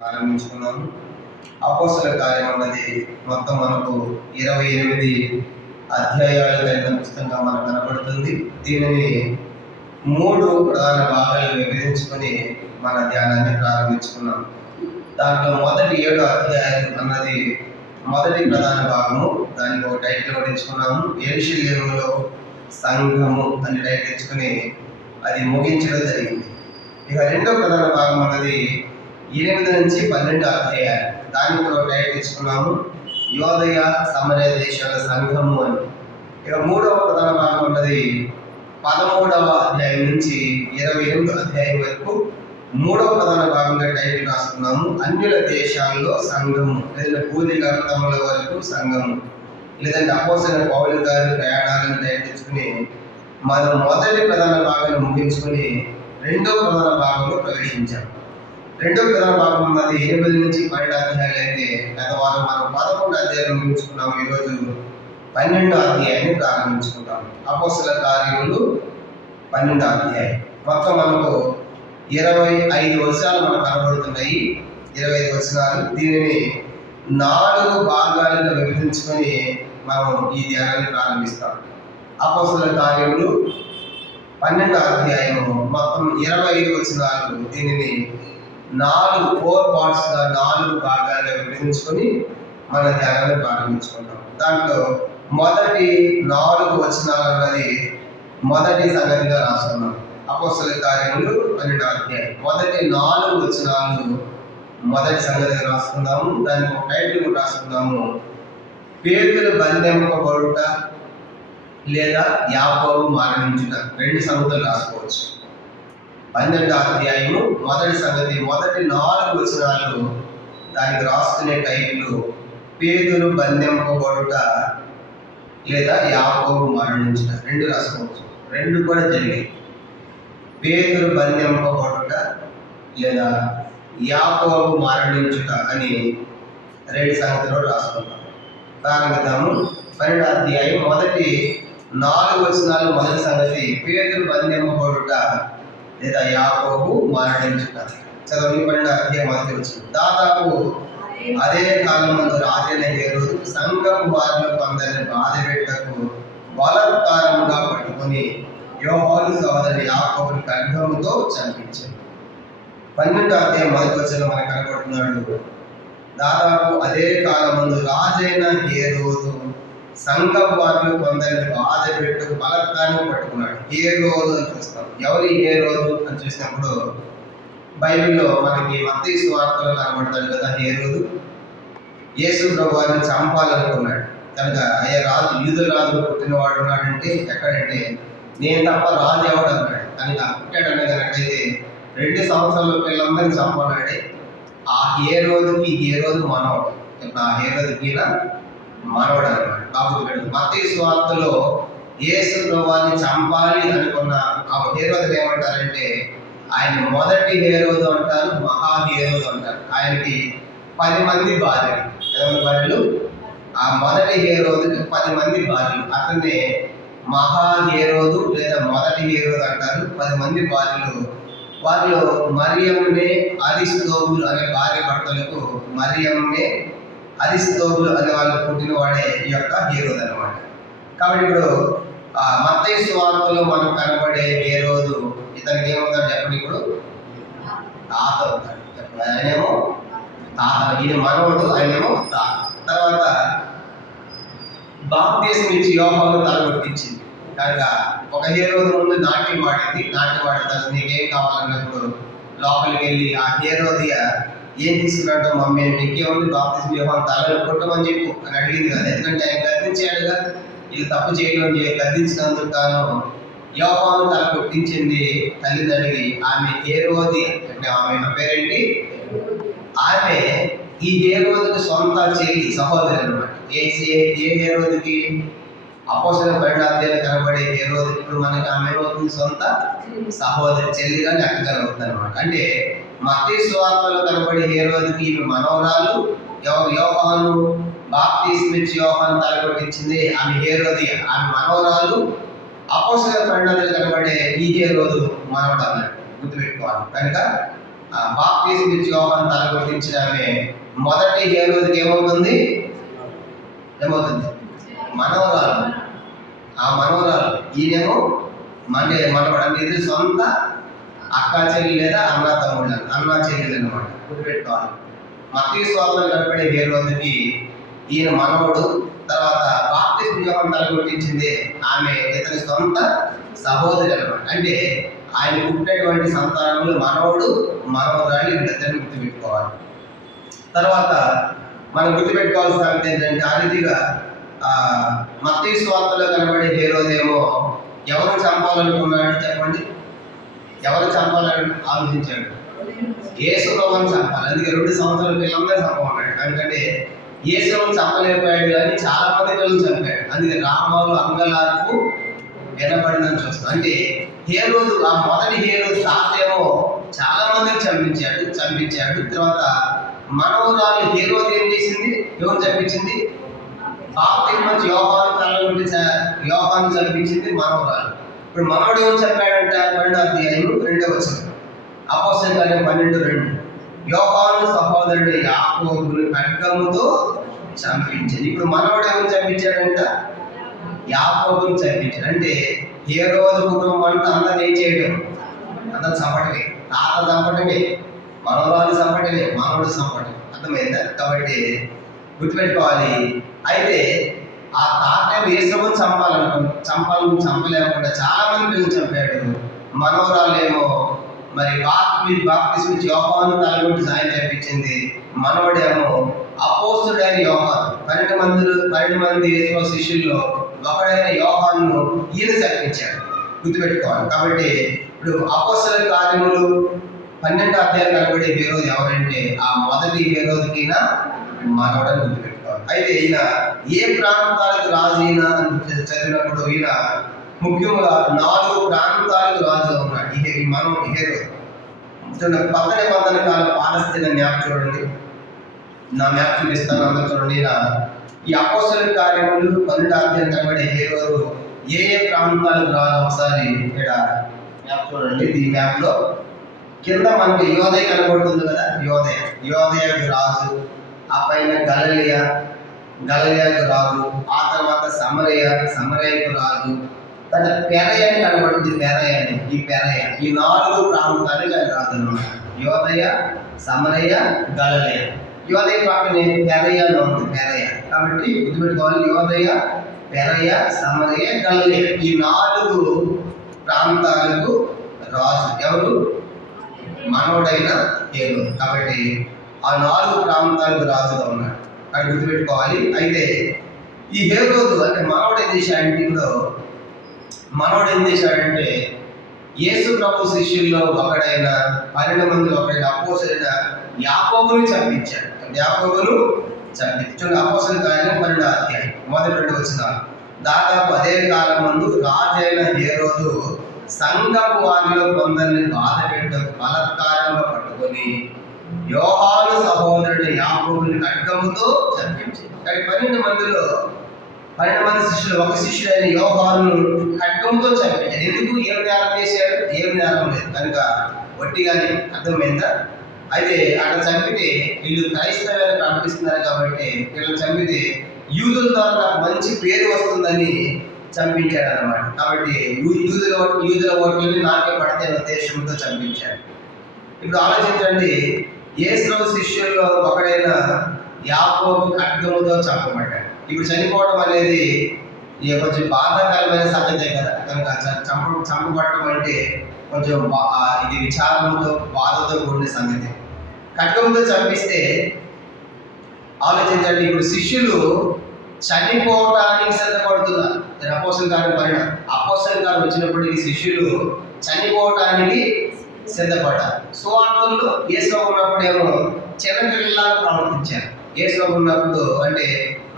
ప్రారంభించుకున్నాము. అపోస్తల కార్యం అన్నది మొత్తం మనకు 28 అధ్యాయాలు కలిగిన పుస్తకంగా మనకు కనబడుతుంది. దీనిని 3 ప్రధాన భాగాలు విభజించుకొని మన ధ్యానాన్ని ప్రారంభించుకున్నాం. దాంట్లో మొదటి 7 అధ్యాయాలు అన్నది మొదటి ప్రధాన భాగము. దానికి ఒక టైటిల్ కూడా ఇచ్చుకున్నాము, యెరూషలేములో సంఘము అని టైటిల్ ఇచ్చుకొని అది ముగించడం జరిగింది. ఇక రెండో ప్రధాన భాగం అన్నది 8 నుంచి 12 అధ్యాయాలు. దానికి కూడా టైటిల్ ఇచ్చుకున్నాము, యోదయ సమరయ దేశాల సంఘము అని. ఇక మూడవ ప్రధాన భాగం ఉన్నది 13వ అధ్యాయం నుంచి 28వ అధ్యాయం వరకు మూడవ ప్రధాన భాగంగా టైటిల్ రాసుకున్నాము, అన్యుల దేశాల్లో సంఘము, లేదంటే పూర్వీకర్తముల వరకు సంఘము, లేదంటే అపోస్తలుడైన పౌలు గారి ప్రయాణాలను టైటిల్ ఇచ్చుకుని మనం మొదటి ప్రధాన భాగాన్ని ముగించుకొని రెండో ప్రధాన భాగంలో ప్రవేశించాం. రెండో ప్రధాన భాగం ఉన్నది 8 నుంచి 12 అధ్యాయాలు అయితే గత వారం మనం 11 అధ్యాయాలు ముగించుకున్నాము. ఈరోజు 12వ అధ్యాయాన్ని ప్రారంభించుకుంటాం. అపోస్తల కార్యములు 12వ అధ్యాయం. మొత్తం మనకు 25 వచనాలు మనకు కనబడుతున్నాయి. 25 వచనాలు. దీనిని 4 భాగాలుగా విభజించుకొని మనం ఈ ధ్యానాన్ని ప్రారంభిస్తాం. అపోస్తల కార్యములు 12వ అధ్యాయము మొత్తం 25 వచనాలు. దీనిని 4 పార్ట్స్గా 4 భాగాలుగా విభజించుకొని మన ధ్యానాన్ని ప్రారంభించుకుంటాం. దాంట్లో మొదటి 4 వచనాలు అన్నది మొదటి సంగతిగా రాసుకున్నాం. అపోస్తల కార్యములు 12వ అధ్యాయం మొదటి 4 వచనాలు మొదటి సంగతిగా రాసుకుందాము. దానికి ఒక టైటిల్ కూడా రాసుకుందాము, పేతురు బంధింపబడుట లేదా యాకోబు మరణించుట. 2 సంగతులు రాసుకోవచ్చు. 12వ అధ్యాయము మొదటి సంగతి, మొదటి 4 వచనాలు దానికి రాసుకునే టైటిల్ పేతురు బంధింపబడుట లేదా యాకోబు మరణించుట. 2 రాసుకోవచ్చు. 2 కూడా జరిగాయి. పేతురు బంధింపబడుట లేదా యాకోబు మరణించుట అని 2 సంగతులు రాసుకుంటాం. ప్రారంభిద్దాము. 12వ అధ్యాయం మొదటి 4 వచనాలు మొదటి సంగతి, పేతురు బంధింపబడుట లేదా యాకోబు మరణించుట. చదవండి. 12వ అధ్యాయం మొదటి వచనం. దాదాపు అదే కాలమందు రాజైన హేరోదు సంఘపు వారిలో కొందరిని బాధపెట్టకు బలాత్కారముగా పట్టుకొని యోహాను సోదరుని యాకోబుని ఖడ్గముతో చంపించాడు. 12వ అధ్యాయం మొదటి వచనం మనకు కనబడుతున్నాడు. దాదాపు అదే కాలమందు రాజైన హేరోదు సంఘపు వారిలో కొందరిని బాధపెట్టుకు బలాత్కారం పట్టుకున్నాడు. హేరోదు అని చూస్తాం. ఎవరి హేరోదు అని చూసినప్పుడు బైబిల్లో మనకి మత్తయి సువార్తలో కనబడతాడు కదా హేరోదు. యేసు ప్రభువారిని చంపాలనుకున్నాడు కనుక, అయ్యా రాజు, యూదుల రాజు పుట్టినవాడు ఉన్నాడంటే ఎక్కడంటే నేను తప్ప రాజు ఎవడు అన్నాడు. కనుక పుట్టాడు అనగనట్టయితే 2 సంవత్సరాల పిల్లలందరినీ చంపన్నాడే. ఆ హేరోదుకి హేరోదు మనవడు. ఆ హేరోదుకి మనవడు అన్నమాట. కాబట్టి మత్తయి సువార్తలో యేసు ప్రభువారిని చంపాలి అనుకున్న ఆ హేరోదుని ఏమంటారంటే ఆయన మొదటి హేరోదు అంటారు, మహా హేరోదు అంటారు. ఆయనకి 10 మంది భార్యలు. ఎవరి భార్యలు? ఆ మొదటి హేరోదుకి 10 మంది భార్యలు. అతన్నే మహా హేరోదు లేదా మొదటి హేరోదు అంటారు. 10 మంది భార్యలు. వారిలో మరియమ్నే అరిస్తోబులు అనే భార్య భర్తలకు మరియమ్నే అరిస్తోబులు అనే వాళ్ళు పుట్టినవాడే ఈ యొక్క హేరోదు అన్నమాట. కాబట్టి ఇప్పుడు మత్తయి సువార్తలో మనకు కనబడే హేరోదు ఇతనికి ఏమవుతాడు చెప్పండి. ఇప్పుడు తాత అవుతాడు. ఆయనేమో తాత, ఈయన మనవడు, ఆయనేమో తాత. తర్వాత బాప్తిస్మం ఇచ్చి యోహాను తల కొట్టించింది కనుక ఒక హేరోదు ముందు నాట్యం వాడింది. నాట్యం వాడిన తర్వాత నీకేం కావాలన్నప్పుడు లోపలికి వెళ్ళి ఆ హేరోదియ ఏం తీసుకున్నాడో, మమ్మీ నీకేముంది బాప్తిస్మం యోహాను తలలో కొట్టమని చెప్పు అని అడిగింది కదా. ఎందుకంటే ఆయన గద్దించాడుగా, వీళ్ళు తప్పు చేయడం గద్దించినందుకు గాను యోహాను తల కొట్టించింది తల్లిని అడిగి. ఆమె హేరోది అంటే ఆమె పేరేంటి? ఆమె ఈ హేరోదుకి సొంత చెల్లి, సహోదరి అన్నమాట. ఏ హేరోదుకి? అపోస్తలుల 12వ అధ్యాయంలో కనబడే హేరోదు ఇప్పుడు మనకి ఆమె ఏమవుతుంది? సొంత సహోదరి, చెల్లిగా అక్కగా అవుతుంది అనమాట. అంటే మత్తయి సువార్తలో కనబడే హేరోదుకి ఈమె మనవరాలు. ఎవరు? యోహాను. బాప్తిస్మం ఇచ్చి యోహాను తల కొట్టించింది ఆమె హేరోది, ఆమె మనవరాలు. అపోస్తలుల 12వ అధ్యాయంలో కనబడే ఈ హేరోదు మనవడు అన్నట్టు గుర్తుపెట్టుకోవాలి. కనుక బాప్తిస్మం ఇచ్చి యోహాను తల కొట్టించిన ఆమె మొదటి హేరోదుకి ఏమవుతుంది? మనవరాలు. ఆ మనవరాలు ఈయనేమో మనవడు అంటే ఇది సొంత అక్క చెల్లి లేదా అన్న తమ్ముళ్ళు, అన్న చెల్లెలు అనమాట. గుర్తుపెట్టుకోవాలి. మత్తయి సువార్తలో కనపడే హేరోదుకి ఈయన మనవడు. తర్వాత బాప్తిస్మం యోహాను తల కొట్టించింది ఆమె ఇతని సొంత సహోదరి అనమాట. అంటే ఆయన పుట్టినటువంటి సంతానములు మనవడు మనవరాలు వీళ్ళిద్దరిని గుర్తుపెట్టుకోవాలి. తర్వాత మనం గుర్తుపెట్టుకోవాల్సిన సంగతి ఏంటంటే ఆ రీతిగా మత్తయి సువార్తలో కనబడే హేరోదేమో ఎవరు చంపాలనుకున్నాడు చెప్పండి? ఎవరు చంపాలని ఆలోచించాడు? యేసు ప్రభువుని చంపాలి. అందుకే 2 సంవత్సరాల పిల్లలందరూ చంపమన్నాడు. ఎందుకంటే యేసుని చంపలేకపోయాడు కానీ చాలా మంది పిల్లలు చంపాడు. అందుకే రామాలు అంగలార్పు వినబడిందని చూస్తాం. అంటే హేరోదు, ఆ మొదటి హేరోదు తాతేమో చాలా మందిని చంపించాడు. తర్వాత మనవరాలు హేరోదు ఏం చేసింది? ఎవరు చంపించింది? బాప్తిస్మం యోహాను తల నుండి యోహాను చంపించింది మనవరాలు. ఇప్పుడు మనవడు ఏమని చెప్పాడంట? 12వ అధ్యాయం 2వ వచనం, అపోస్తలుల కార్యం 12:2, యోహాను సహోదరుడు యాకోబుని ఖడ్గముతో చంపించింది. ఇప్పుడు మనవడు ఏమని చంపించాడంట? యాకోబుని చంపించాడు. అంటే హేరోదు కుటుంబం అంతా అందరిని ఏం చేయడం? అందరూ చంపటమే. తాత చంపటమే, మనవరాలు చంపటమే, మనవడు చంపటమే. అర్థమైందా? కాబట్టి గుర్తుపెట్టుకోవాలి. అయితే ఆ తాత యేసుని చంపలేకుండా చాలా మంది పిల్లలు చంపాడు. మనవరాలేమో మరి బాప్తిస్మం ఇచ్చి యోహాను తల కొట్టి సాయం చేయించింది. మనవడేమో అపోస్తుడైన యోహాను, 12 మంది యేసు శిష్యుల్లో ఒకడైన యోహాను ఈయన చంపించాడు. గుర్తుపెట్టుకోవాలి. కాబట్టి ఇప్పుడు అపోస్తలుల కార్యములు 12వ అధ్యాయం కనబడే హేరోదు ఎవరంటే ఆ మొదటి హేరోదుకినా మనవడని గుర్తుపెట్టుకోవాలి. అయితే ఈయన ఏ ప్రాంతాలకు రాజు అయిన చదివినప్పుడు ఈయన ముఖ్యంగా 4 ప్రాంతాలకు రాజుగా ఉన్నాడు. మనం హేరోదు చూడండి. కొత్త నిబంధన కాలం పాలస్తీనా మ్యాప్ చూడండి. నా మ్యాప్ చూపిస్తాను, అందరూ చూడండి. ఈ అపోస్తలుల కార్యములు 12వ అధ్యాయం కనబడే హేరోదు ఏ ప్రాంతాలకు రాజు ఒకసారి ఇక్కడ మ్యాప్ చూడండి. ఈ మ్యాప్ లో కింద మనకు యోదయ కనబడుతుంది కదా. యోదయకు రాజు, ఆ పైన గలిలయకు రాజు, ఆ తర్వాత సమరయకు రాజు, తర్వాత పెరయ అని కనబడుతుంది. ఈ 4 ప్రాంతాలు రాజు అన్నమాట. యోదయ, సమరయ, గలిలయ. యోదయ పక్కనే పెరయలో ఉంది. కాబట్టి గుర్తుపెట్టుకోవాలి. యోదయ, పెరయ, సమరయ, గలిలయ ఈ 4 ప్రాంతాలకు రాజు ఎవరు? మనవడైన హేరోదు. కాబట్టి ఆ 4 ప్రాంతాలకు రాజుగా ఉన్నాడు. అది గుర్తుపెట్టుకోవాలి. అయితే ఈ హేరోదు అంటే మనవడు ఏం చేశాడంటే యేసు ప్రభు శిష్యుల్లో ఒకడైన 12 మందిలో ఒకడైన అపోస్తలుడైన యాకోబుని చంపించాడు. అపోస్తలుల కార్యం 12వ అధ్యాయం మొదటి 2 వచనాలు. దాదాపు అదే కాలం ముందు రాజైన హేరోదు సంఘపు వారిలో కొందరిని బాధ పెట్టడం బలత్కారంలో పట్టుకొని యోహాను సహోదరుడు యాకోబుని ఖడ్గముతో చంపించింది. కానీ 12 మంది శిష్యులు ఒక శిష్యుడైన యోహాను ఖడ్గముతో చంపించాడు. ఎందుకు? ఏం నేరం చేశాడు? ఏం నేరం లేదు కనుక వట్టిగానే. అర్థమైందా? అయితే అక్కడ చంపితే వీళ్ళు క్రైస్తవాన్ని ప్రకటిస్తున్నారు కాబట్టి వీళ్ళని చంపితే యూదుల ద్వారా నాకు మంచి పేరు వస్తుందని చంపించాడు అన్నమాట. కాబట్టి యూదుల ఓట్లని నాకే పడితే ఉద్దేశంతో చంపించాడు. ఇప్పుడు ఆలోచించండి, యేసు శిష్యుల్లో ఒకడైన యాకోబు ఖడ్గముతో చంపబడ్డాడు. ఇప్పుడు చనిపోవడం అనేది కొంచెం బాధాకరమైన సంగతే కదా. కనుక చంపబడటం అంటే కొంచెం ఇది విచారంతో బాధతో కూడిన సంగతి. ఖడ్గముతో చంపిస్తే ఆలోచించండి, ఇప్పుడు శిష్యులు చనిపోవడానికి సిద్ధపడుతున్నారు. అపోస్తలుల కార్యం వచ్చినప్పటికీ శిష్యులు చనిపోవటానికి సిద్ధపడ్డారు. సువార్తల్లో యేసు ఉన్నప్పుడేమో చిన్నపిల్లలాగా ప్రవర్తించారు. యేసు ఉన్నప్పుడు అంటే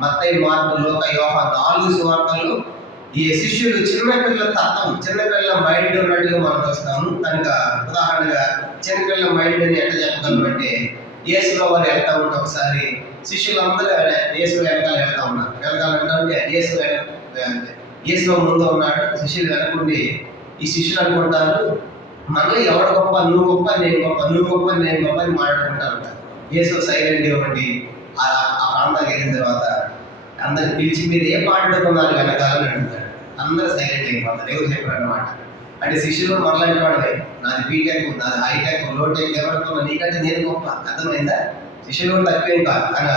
మత్తయి, మార్కు, లూకా, యోహాను 4 సువార్తల్లో ఈ శిష్యులు చిన్నపిల్లల మైండ్ ఉన్నట్టుగా మనం చూస్తాము. కనుక ఉదాహరణగా చిన్నపిల్లల మైండ్ అని ఎట్లా చెప్పగలం అంటే యేసులో వారు వెళ్తా ఉంటే ఒకసారి శిష్యులందరూ యేసు వెనకాల వెళ్తా ఉన్నారు. వెనకాలంటే యేసులో ముందు ఉన్నాడు, శిష్యులు వెనకుండి ఈ శిష్యులు అనుకుంటారు మనలో ఎవడు గొప్ప, నువ్వు గొప్ప నేను గొప్ప, నువ్వు గొప్ప నేను గొప్ప అని మాట్లాడుకుంటా ఉంటారు. యేసు సైలెంట్గా ఉండి ఆ ప్రాంతానికి వెళ్ళిన తర్వాత అందరిని పిలిచి మీరు ఏ మాట్లాడుకున్నారు వెనకాలని అడుగుతాడు. అందరూ సైలెంట్ అయిపోతారు, ఎవరు చెప్పారు అన్నమాట. అంటే శిష్యులు మొదలైన వాడే, నాది బీటెక్, నాది హైటెక్, లోటెక్, ఎవరుకున్నా నీకంటే నేను గొప్ప. అర్థమైందా? శిష్యులు కూడా తక్కువేం కాదు, కానీ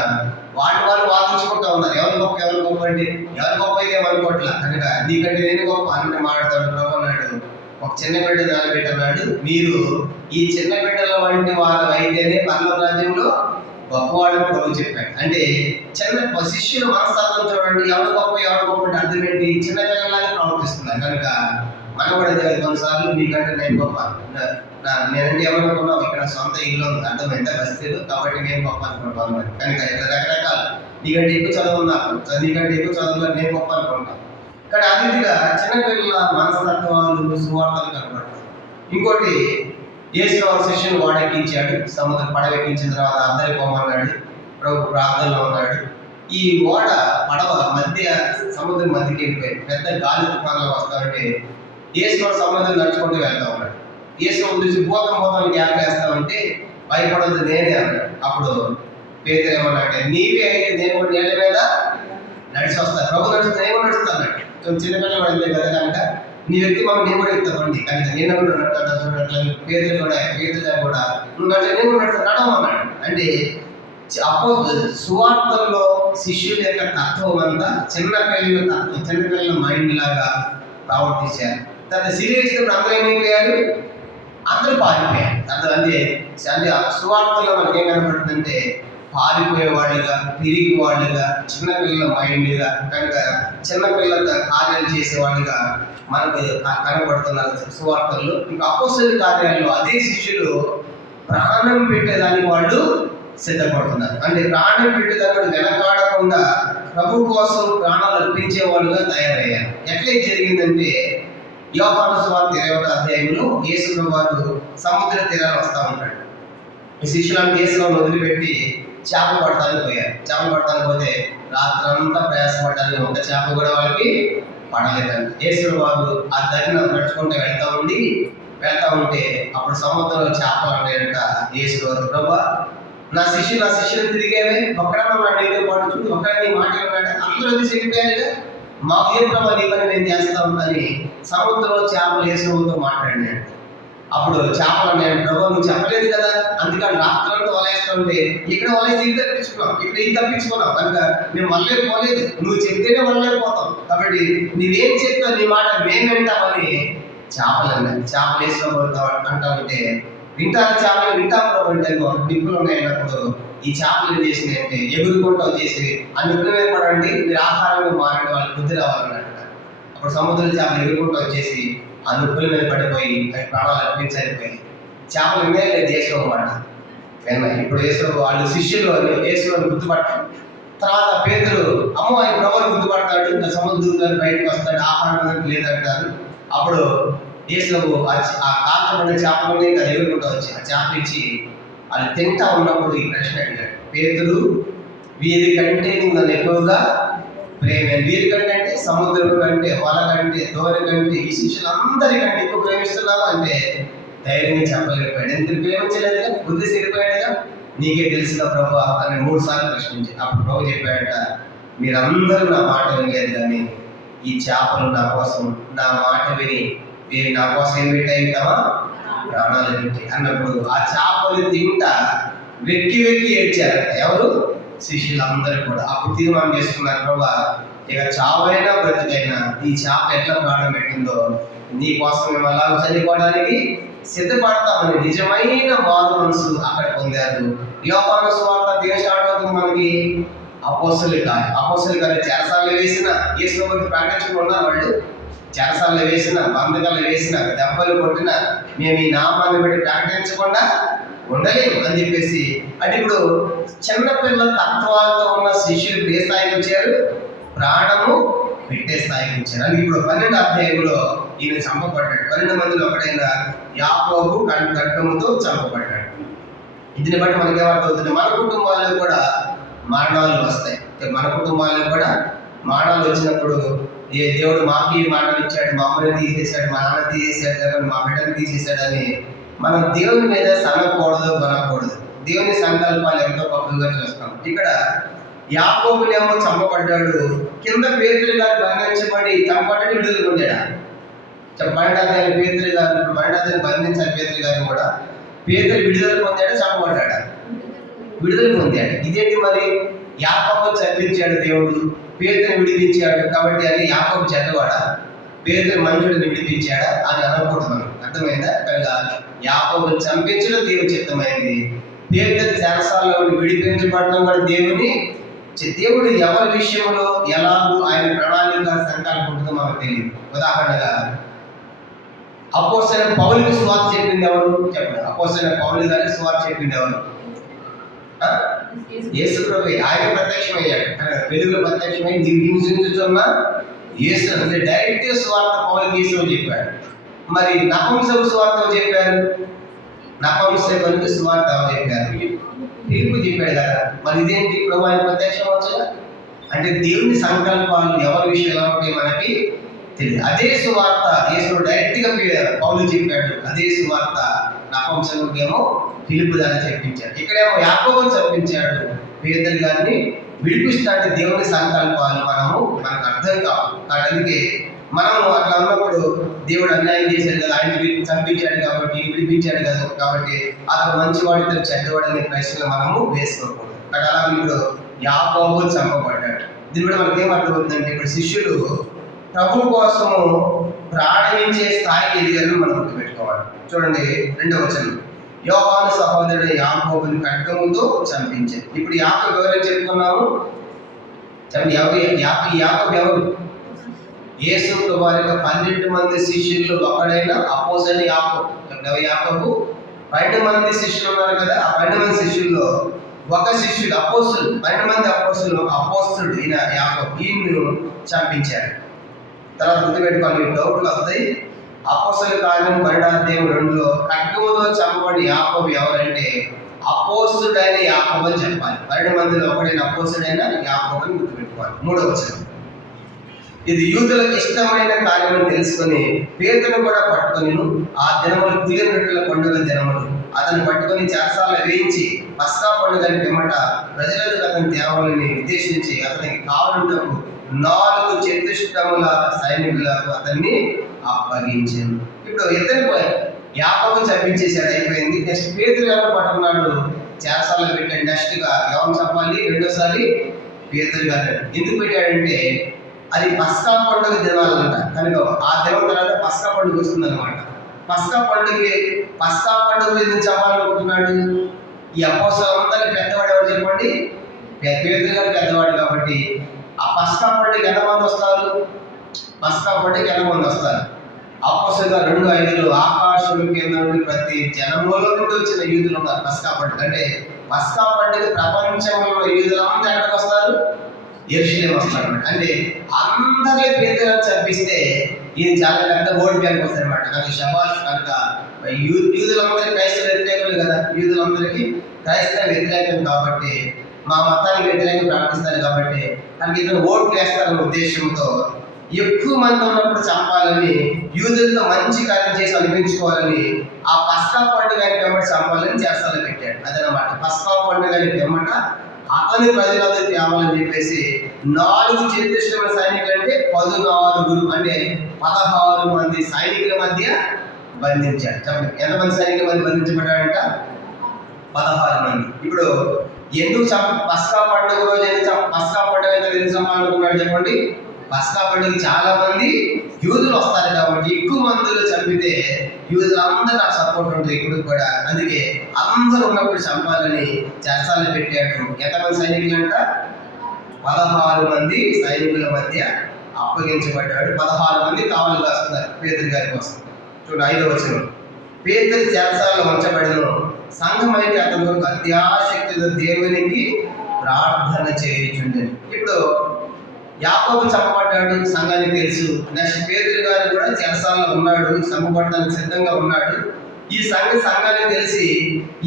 వాళ్ళు వాదించుకుంటా ఉన్నారు, ఎవరు గొప్ప ఎవరు గొప్ప అంటే ఎవరు గొప్ప అయితే ఏమనుకోవట్లా. కనుక నీకంటే నేను గొప్ప అని మాట్లాడతాడు. ప్రభు అన్నాడు, ఒక చిన్న బిడ్డ నిలబెట్టన్నాడు, మీరు ఈ చిన్న బిడ్డల వంటి వారు అయితేనే పరలోక రాజ్యంలో గొప్పవాడని ప్రభు చెప్పాడు. అంటే చిన్న శిష్యుల మనస్తత్వం చూడండి, ఎవరు గొప్ప అంటే అర్థం ఏంటి? చిన్న పిల్లలాగా ప్రవర్తిస్తున్నారు. కనుక మనం కూడా కొన్నిసార్లు మీకంటే నేను గొప్ప, నేనంటే ఏమనుకున్నావు, ఇక్కడ సొంత ఇల్లు ఉంది, అర్థమైందా? బస్తీలు, కాబట్టి నేను గొప్ప అనుకుంటాను. కనుక ఇక్కడ రకరకాల నీకంటే ఎక్కువ చదువున్నాను, నీకంటే ఎక్కువ చదువున్నారు, నేను గొప్ప అనుకుంటాను. కానీ అతిథిగా చిన్నపిల్లల మనస్తత్వాలు సువార్తలు కనబడతాయి. ఇంకోటి, యేసురావు శిష్యుని ఓడెక్కించాడు, సముద్రం పడవెక్కించిన తర్వాత అందరి పోమన్నాడు, ప్రభు ప్రార్థనలో ఉన్నాడు. ఈ ఓడ పడవ మధ్య సముద్రం మధ్యకి వెళ్ళిపోయింది. పెద్ద గాలి తుఫాన్లో వస్తామంటే యేసురావు సముద్రం నడుచుకుంటూ వెళ్తా ఉన్నాడు. యేసురావు చూసి పోతాం గ్యాప్ వేస్తామంటే భయపడద్దు నేనే అన్నాడు. అప్పుడు పేతురు ఏమన్నాడంటే, నీవే అయితే నేను కూడా నీళ్ళ మీద నడిచి వస్తాను, ప్రభు నడుస్తుంది, నేను కూడా నడుస్తాను అన్నాడు. చిన్నపిల్లలు అంతే కదా, కనుక నీ వ్యక్తి మనం నేను కూడా ఇస్తామండి, కనుక నేను కూడా నడుస్తాను. పేదలు కూడా నువ్వు నడిచి నేను కూడా నడుస్తాను, నడవమన్నాడు. అంటే సువార్తల్లో శిష్యుల యొక్క తత్వం అంతా చిన్నపిల్లల తత్వం, చిన్నపిల్లల మైండ్ లాగా ప్రవర్తించారు. తర్వాత సిలివేసినప్పుడు అందరూ ఏమైపోయారు? అందరూ పారిపోయారు. అంటే సువార్తలో మనకి ఏం కనబడుతుందంటే పారిపోయే వాళ్ళుగా, తిరిగి వాళ్ళుగా, చిన్నపిల్లల మైండ్గా, కనుక చిన్నపిల్లల కార్యాలు చేసేవాళ్ళుగా మనకు కనబడుతున్నారు సువార్తల్లో. ఇంకా అపోస్తలుల కార్యాల్లో అదే శిష్యులు ప్రాణం పెట్టేదానికి వాళ్ళు సిద్ధపడుతున్నారు. అంటే ప్రాణం పెట్టేదానికి వెనకాడకుండా ప్రభు కోసం ప్రాణాలు అర్పించే వాళ్ళుగా తయారయ్యారు. ఎట్లే జరిగిందంటే యోహాను సువార్త 20వ అధ్యాయంలో యేసు వారు సముద్ర తీరాన్ని వస్తూ ఉంటాడు. ఈ శిష్యులను యేసును వదిలిపెట్టి చేపలు పడటానికి పోయారు. చేపలు పడటానికి పోతే రాత్రంతా ప్రయాసపడ్డానికి ఒక చేప కూడా వాళ్ళకి పడలేదండి. యేసు వారు ఆ దగ్గర నడుచుకుంటూ వెళ్తా ఉంటే అప్పుడు సముద్రంలో చేపలు ఉన్నాయంట. యేసు వారు, ప్రభా నా శిష్యులు తిరిగేవే, ఒక్కడన్నా నా నీతో పాటు చూడు, ఒక్కడ నీ మాటలు ఉన్నాడు, అందరూ వచ్చి చెప్పారుగా, మాకు ఏ ప్రభా నీ పని నేను చేస్తా ఉంటాను. సముద్రంలో చేపలు యేసుతో మాట్లాడినాడు. అప్పుడు చేపలు నేను, ప్రభు నువ్వు చెప్పలేదు కదా, అందుకని రాత్రులంతా వలేస్తూ ఉంటే ఇక్కడ వలేసి ఇది తప్పించుకున్నావు కనుక మేము వల్లేకపోలేదు, నువ్వు చెప్తేనే వల్లేకపోతాం, కాబట్టి నువ్వేం చెప్తావు నీ మాట మేము వింటామని చేపలు అన్నాయి. చేపలు వేసుకోబోతా అంటా ఉంటే వింటారు చేపలు, వింటాము అంటే ఒక డిప్పులు ఉన్నాయన్నప్పుడు ఈ చేపలు ఏం చేసినాయంటే ఎగురుకుంటూ వచ్చేసి ఆ నిప్పులు ఏర్పడండి, మీరు ఆహారంగా మారండి, వాళ్ళకి బుద్ధి రావాలన్నట్టు. అప్పుడు సముద్రం చేపలు ఎగురుకుంటూ వచ్చేసి ఆ నొప్పుల మీద పడిపోయి అవి ప్రాణాలు అర్పించడిపోయి చేపలు వినేలేదు దేశం అన్నమాట. ఇప్పుడు యేసు వాళ్ళు శిష్యులు యేసుని గుర్తుపట్టారు. తర్వాత పేతురు అమ్మో ఆయన ప్రభువుని గుర్తుపడతాడు, ఇంకా సముద్రం బయటకు వస్తాడు, ఆహారం లేదంటారు. అప్పుడు యేసు ఆ కాల్చబడిన చేపలని ఇంకా ఎగురుకుంటూ వచ్చి ఆ చేపలు ఇచ్చి వాళ్ళు తింటా ఉన్నప్పుడు ఈ ప్రశ్న అడిగాడు, పేతురు వీరి కంటే నువ్వు నన్ను ఎక్కువగా ప్రేమ, వీరి కంటే అంటే సముద్రం కంటే, వల కంటే, దోర కంటే, ఈ శిష్యులందరికంటే ఎక్కువ ప్రేమిస్తున్నావా అంటే ధైర్యంగా చెప్పలేకపోయాడు. ఎందుకు ప్రేమించలేదుగా, బుద్ధి సిరిపోయాడుగా, నీకే తెలిసిన ప్రభు అని 3 సార్లు ప్రశ్నించి అప్పుడు ప్రభు చెప్పాడట, మీరందరూ నా మాట వినలేదు, కానీ ఈ చేపలు నా కోసం నా మాట విని మీరు నా కోసం ఏం పెట్టాయితావా, ప్రాణాలు పెట్టి అన్నప్పుడు ఆ చేపలు తింటా వెక్కి ఏడ్చారట. ఎవరు? శిష్యులందరూ కూడా. అప్పుడు తీర్మానం చేసుకున్నారు, ప్రభా ఇక చావైనా బ్రతికైనా ఈ చేప ఎట్లా ప్రాణం పెట్టిందో నీ కోసం మేము అలా చనిపోవడానికి సిద్ధపడతామని నిజమైన మారు మనసు అక్కడ పొందారు. యోహాను సువార్త దేశాడుతుంది మనకి అపోస్తలుల కార్యం చెరసాలలో వేసిన యేసు ప్రకటించకుండా వాళ్ళు చెరసాలలో వేసిన, బంధకాలు వేసిన, దెబ్బలు కొట్టిన మేము ఈ నామాన్ని బట్టి ప్రకటించకుండా ఉండలేము అని చెప్పేసి, అంటే ఇప్పుడు చిన్నపిల్లల తత్వాలతో ఉన్న శిష్యులు ఏ స్థాయికి వచ్చారు? ప్రాణము పెట్టే స్థాయికి వచ్చారు. అది ఇప్పుడు 12వ అధ్యాయంలో ఈయన చంపబడ్డాడు. 12 మందిలో ఒకటైన యాకోబు ఖడ్గముతో చంపబడ్డాడు. దీన్ని బట్టి మనకి ఏమర్థమవుతుంది? మన కుటుంబాల్లో కూడా మరణాలు వస్తాయి. మన కుటుంబాల్లో కూడా మరణాలు వచ్చినప్పుడు ఏ దేవుడు మాకు ఈ మాటలు ఇచ్చాడు, మా అమ్మని తీసేశాడు, మా నాన్న తీసేశాడు, మా బిడ్డను తీసేశాడని మనం దేవుని మీద సనకూడదు, కొనకూడదు. దేవుని సంకల్పాలు ఎంతో గొప్పగా చూస్తాం. ఇక్కడ యాకోబునేమో చంపబడ్డాడు, కింద పేతురు గారు బంధించబడి చంపబడి విడుదల పొందాడు. పన్నెండాన్ని బంధించాలి పేతురు గారిని కూడా. పేతురు విడుదల పొందాడు, చంపబడ్డాడు, విడుదల పొందాడు. ఇదేంటి మరి? యాకోబు చంపించాడు దేవుడు, పేతురుని విడిపించాడు కాబట్టి అది యాకోబు చెడ్డవాడా, పేతురు మనుషుడిని విడిపించాడా అని అనకూడదు మనం. అర్థమైందా? కనుక యాకోబుని చంపించడం దేవుని చిత్తమైంది. పేతురు చెరసాలలో విడిపించబడడం కూడా దేవుడు ఎవరి విషయంలో ఎలాగూ ఆయన ప్రణాళిక సంకల్పం ఉంటుందో మనకు తెలియదు. ఉదాహరణగా అపోస్తలుడైన పౌలుకి సువార్త చెప్పింది ఎవరు? చెప్పండి. అపోస్తలుడైన పౌలు గారికి సువార్త చెప్పింది ఎవరు? యేసు ప్రభువే. ఆయన ప్రత్యక్షమయ్యాడు, వెలుగులో ప్రత్యక్షమై నీవు హింసించుతున్న యేసు అంటే డైరెక్ట్ సువార్త పౌలుకి యేసు చెప్పాడు. మరి నపుంసకు సువార్త చెప్పారు, నపుంసకునికి సువార్త చెప్పారు, ఫిలిప్పు చెప్పాడు కదా. మరి ఇదేంటి? ప్రభు ఆయన ప్రత్యక్షం వచ్చా అంటే దేవుని సంకల్పాలు ఎవరి విషయం ఎలా ఉంటాయి మనకి తెలియదు. అదే సువార్త యేసు డైరెక్ట్ గా పౌలు చెప్పాడు, అదే సువార్త నపుంసకుడికేమో ఫిలిప్పు ద్వారా చెప్పించాడు. ఇక్కడేమో యాకోబుని చంపించాడు, పేతురు గారిని విడిపిస్తాడు. దేవుని సంకల్పాలు మనకు అర్థం కావు. అందుకే మనము అట్లా ఉన్నప్పుడు దేవుడు అన్యాయం చేశాడు కదా, ఆయన చంపించాడు కాబట్టి విడిపించాడు కదా, కాబట్టి అతను మంచివాడితో చెడ్డవాడనే ప్రశ్నలు మనము వేసుకోకూడదు. అక్కడ అలా ఇప్పుడు యాకోబు చంపబడ్డాడు. దీని కూడా మనకి ఏమర్థమవుతుందంటే ఇప్పుడు శిష్యులు ప్రభు కోసము ప్రాణించే స్థాయికి ఎదిగారని మనం గుర్తుపెట్టుకోవాలి. చూడండి 2వ వచనం, యోహాను సహోదరుడు యాకోబుని ఖడ్గముతో చంపించారు. ఇప్పుడు యాకోబు ఎవరైనా చెప్పుకున్నాము? యాకోబు ఎవరు? యేసు ప్రభు వారి 12 మంది శిష్యుల్లో ఒకడైన అపోస్తలుడైన యాకోబు. 12 మంది శిష్యులు ఉన్నారు కదా, ఆ 12 మంది శిష్యుల్లో ఒక శిష్యుడు అపోస్తలుడు, 12 మంది అపోస్తలుడు ఈయన యాకోబు, ఈయన్ను చంపించాడు. తర్వాత గుర్తుపెట్టుకోవాలి, మీకు డౌట్లు వస్తాయి. అపోస్తలుల కార్యం 12:2లో ఖడ్గముతో చంపబడి యాకోబు ఎవరంటే అపోస్తలుడైన యాకోబు అని చెప్పాలి. 12 మందిలో ఒకడైన అపోస్తలుడైన యాకోబు అని గుర్తుపెట్టుకోవాలి. 3వ వచనం, ఇది యూదులకు ఇష్టమైన కార్యమని తెలుసుకొని పేతురును కూడా పట్టుకొని ఆ దినములు పులిన రొట్టెల పండుగ దినములు అతను పట్టుకొని చెరసాలలో వేయించి పస్కా పండుగ పిమ్మట ప్రజలకు అతని తేవాలని ఉద్దేశించి అతనికి కావాలంటకు 4 చతుష్టముల సైనికులకు అతన్ని అప్పగించాను. ఇప్పుడు ఇతను యాకోబుని చంపించేశాడు, అయిపోయింది. నెక్స్ట్ పేతురు ఎవరు పట్టుకున్నాడు, చెరసాలలో పెట్టాడు. నెక్స్ట్ గా ఎవరు చంపాలి? రెండోసారి పేతురు గారు. ఎందుకు పెట్టాడంటే అది పస్కా పండుగ దినాలంట కనుక ఆ దినం తర్వాత పస్కా పండుగ వస్తుంది అనమాట. పస్కా పండుగ ఎందుకు చెప్పాలనుకుంటున్నాడు? ఈ అపోస్తలులందరికీ పెద్దవాడు ఎవరు చెప్పండి? పేతురు గారు పెద్దవాడు కాబట్టి ఆ పస్కా పండుగ ఎంతమంది వస్తారు? పస్కా పండుగ ఎంతమంది వస్తారు? అపోస్తలులు 2:5 ఆకాశం కింద నుండి ప్రతి జనములో నుండి వచ్చిన యూదులు ఉన్నారు. పస్కా పండుగ అంటే పస్కా పండుగ ప్రపంచంలో యూదులంతా ఎక్కడికి వస్తారు? యెరూషలేము వస్తాడు. అంటే అందరినీ పేతురుని చంపిస్తే ఈయన చాలా పెద్ద ఓడి బ్యాంక్ వస్తాయి అనమాట. కనుక శబాష్. కనుక యూదులందరికీ క్రైస్తవ వ్యతిరేకులు కదా, యూదులందరికీ క్రైస్తవ వ్యతిరేకం కాబట్టి మా మతానికి వ్యతిరేకంగా ప్రకటిస్తారు కాబట్టి కనుక ఇతను ఓట్లు వేస్తారన్న ఉద్దేశంతో ఎక్కువ మంది ఉన్నప్పుడు చంపాలని, యూదులతో మంచి కార్యం చేసి అనిపించుకోవాలని ఆ పస్కా పండుగ వెంబడి చంపాలని చేస్తాలో పెట్టాడు. అదనమాట పస్కా పండుగ వెంబట అతని ప్రజలందరూ తేవాలని చెప్పేసి 4 చతుష్టముల సైనికులు అంటే 14 అంటే 16 మంది సైనికుల మధ్య బంధించాడు. చెప్పండి, ఎంతమంది సైనికుల మధ్య బంధించబడ్డాడంట? 16 మంది. ఇప్పుడు ఎందుకు పస్కా పండుగ రోజు పస్కా పండుగ ఎందుకు చంపాలనుకున్నాడు చెప్పండి? పస్కా పండుగ చాలా మంది యూదులు వస్తారు కాబట్టి ఎక్కువ మందిలో చంపితే యూదులందరూ నాకు సపోర్ట్ ఉంటుంది ఇప్పుడు కూడా. అందుకే అందరూ ఉన్నప్పుడు చంపాలని చెరసాలలో పెట్టాడు. ఎంతమంది సైనికులు అంట? 16 మంది సైనికుల మధ్య అప్పగించబడ్డాడు. 16 మంది కావలి కాస్తున్నారు పేతురు గారి కోసం. చూడండి 5వ వచనం, పేతురు చెరసాలలో ఉంచబడిన సంఘం అయితే అతని వరకు అత్యాశక్తితో దేవునికి ప్రార్థన చేయుచుండెను. ఇప్పుడు యాకోబు చంపబడ్డాడు, సంఘానికి తెలుసు. నెక్స్ట్ పేతురు గారు కూడా చెరసాలలో ఉన్నాడు, చంపబడడానికి సిద్ధంగా ఉన్నాడు. ఈ సంఘానికి తెలిసి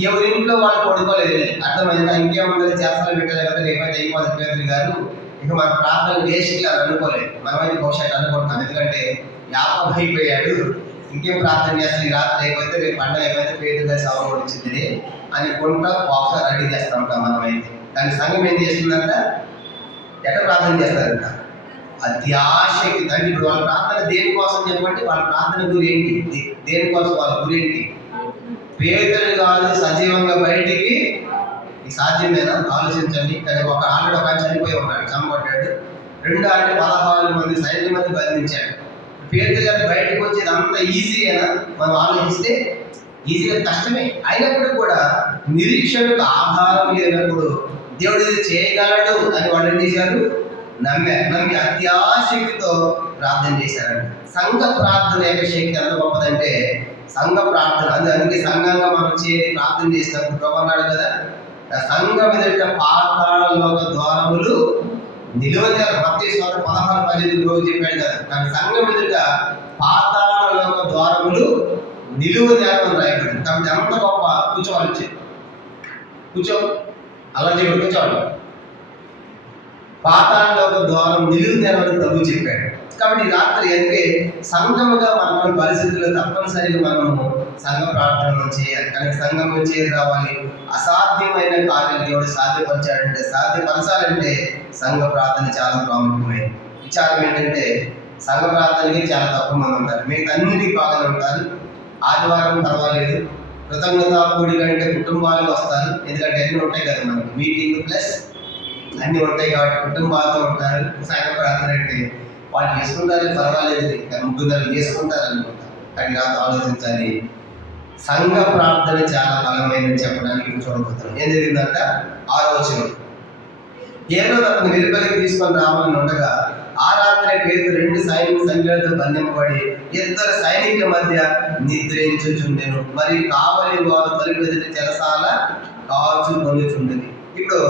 ఎవరింట్లో వాళ్ళు పడుకోలేదు. అర్థమైందా? ఇంకేముందని చెరసాలలో పెట్టాలి కదా, రేపైతే అయిపోతుంది పేతురు గారు ఇక మన ప్రార్థన వేస్ట్ అని అనుకోలేదు. మనమైతే బహుశా అనుకుంటున్నాం, ఎందుకంటే యాపం అయిపోయాడు, ఇంకేం ప్రార్థన చేస్తాను, ఈ రాత్రి అయిపోతే రేపు పండుగ అయిపోతే పేదగా సభ వచ్చింది అని కొంటా బాక్స్ రెడీ చేస్తూ ఉంటాం మనమైతే. కానీ సంఘం ఏం చేస్తుందంట, ఎక్కడ ప్రార్థన చేస్తారంట, అత్యాశక్తి. అంటే ఇప్పుడు వాళ్ళ ప్రార్థన దేనికోసం చెప్పండి, వాళ్ళ ప్రార్థన గురి ఏంటి, దేనికోసం వాళ్ళ గురి ఏంటి? పేదలు కాదు సజీవంగా బయటికి సాధ్యమేనా ఆలోచించండి. కానీ ఆల్రెడీ ఒక చనిపోయి ఉన్నాడు, చంపబడ్డాడు. 16 మంది సైన్య మంది బంధించాడు. పేదలు గారు బయటకు వచ్చేది అంత ఈజీ అయినా మనం ఆలోచిస్తే ఈజీగా కష్టమే. అయినప్పుడు కూడా నిరీక్షణకు ఆధారం లేనప్పుడు దేవుడు ఇది చేయగలడు అని వాళ్ళు ఏం చేశారు, నమ్మి అత్యాశక్తితో ప్రార్థన చేశారంట. సంఘ ప్రార్థన యొక్క శక్తి ఎంత గొప్పదంటే, సంఘ ప్రార్థన అందుకే సంఘంగా మనం చేరి ప్రార్థన చేసినప్పుడు ప్రభు అన్నాడు కదా, సంఘం ఎదుట పాతాళలోక ద్వారములు నిలువజారు. మత్తయి 16:15 రోజు చెప్పాడు కదా. కానీ సంఘం ఎదుట పాతాళలోక ద్వారములు నిలువజారని రాయబడింది. కాబట్టి అంత గొప్ప. కూర్చోవాలి, కూర్చో, అలా చెప్పి కూర్చోవాలి. పాతాళలోక ద్వారం నిలువజారని ప్రభు చెప్పాడు. కాబట్టి రాత్రి అంటే సంఘముగా మన పరిస్థితుల్లో తప్పనిసరిగా మనము సంఘ ప్రార్థన చేయాలి. కానీ సంఘం చేరి రావాలి. అసాధ్యమైన కార్యాలు దేవుడు సాధ్యపరచాడంటే, సాధ్యపరచాలంటే సంఘ ప్రార్థన చాలా ప్రాముఖ్యమైనది. విచారం ఏంటంటే, సంఘ ప్రార్థనకి చాలా తక్కువ మంది ఉంటారు, మిగతా అన్నిటికీ బాగానే ఉంటారు. ఆదివారం పర్వాలేదు, కృతజ్ఞత కూడి కంటే కుటుంబాలు వస్తారు, ఎందుకంటే అన్నీ ఉంటాయి కదా మనకి, మీటింగ్ ప్లస్ అన్నీ ఉంటాయి కాబట్టి కుటుంబాలతో ఉంటారు. సంఘ ప్రార్థన అంటే వాళ్ళు చేసుకుంటారు, పర్వాలేదు, ముగ్గురు చేసుకుంటారు అనుకుంటారు. కానీ నాతో ఆలోచించాలి, సంఘ ప్రార్థన చాలా బలమైనది చెప్పడానికి చూడబోతున్నాం. ఏం జరిగిందంట, 6వ వచనం, హేరోదు అతను వెలుపలికి తీసుకొని రావాలని ఉండగా ఆ రాత్రి పేతురు 2 సైనిక సంఖ్యలతో బంధింపబడి 2 సైనికుల మధ్య నిద్రించుచుండెను. మరి కావలి వారు తలుపు ఎదుట చెరసాల కాచు కొనుచుండేది. ఇప్పుడు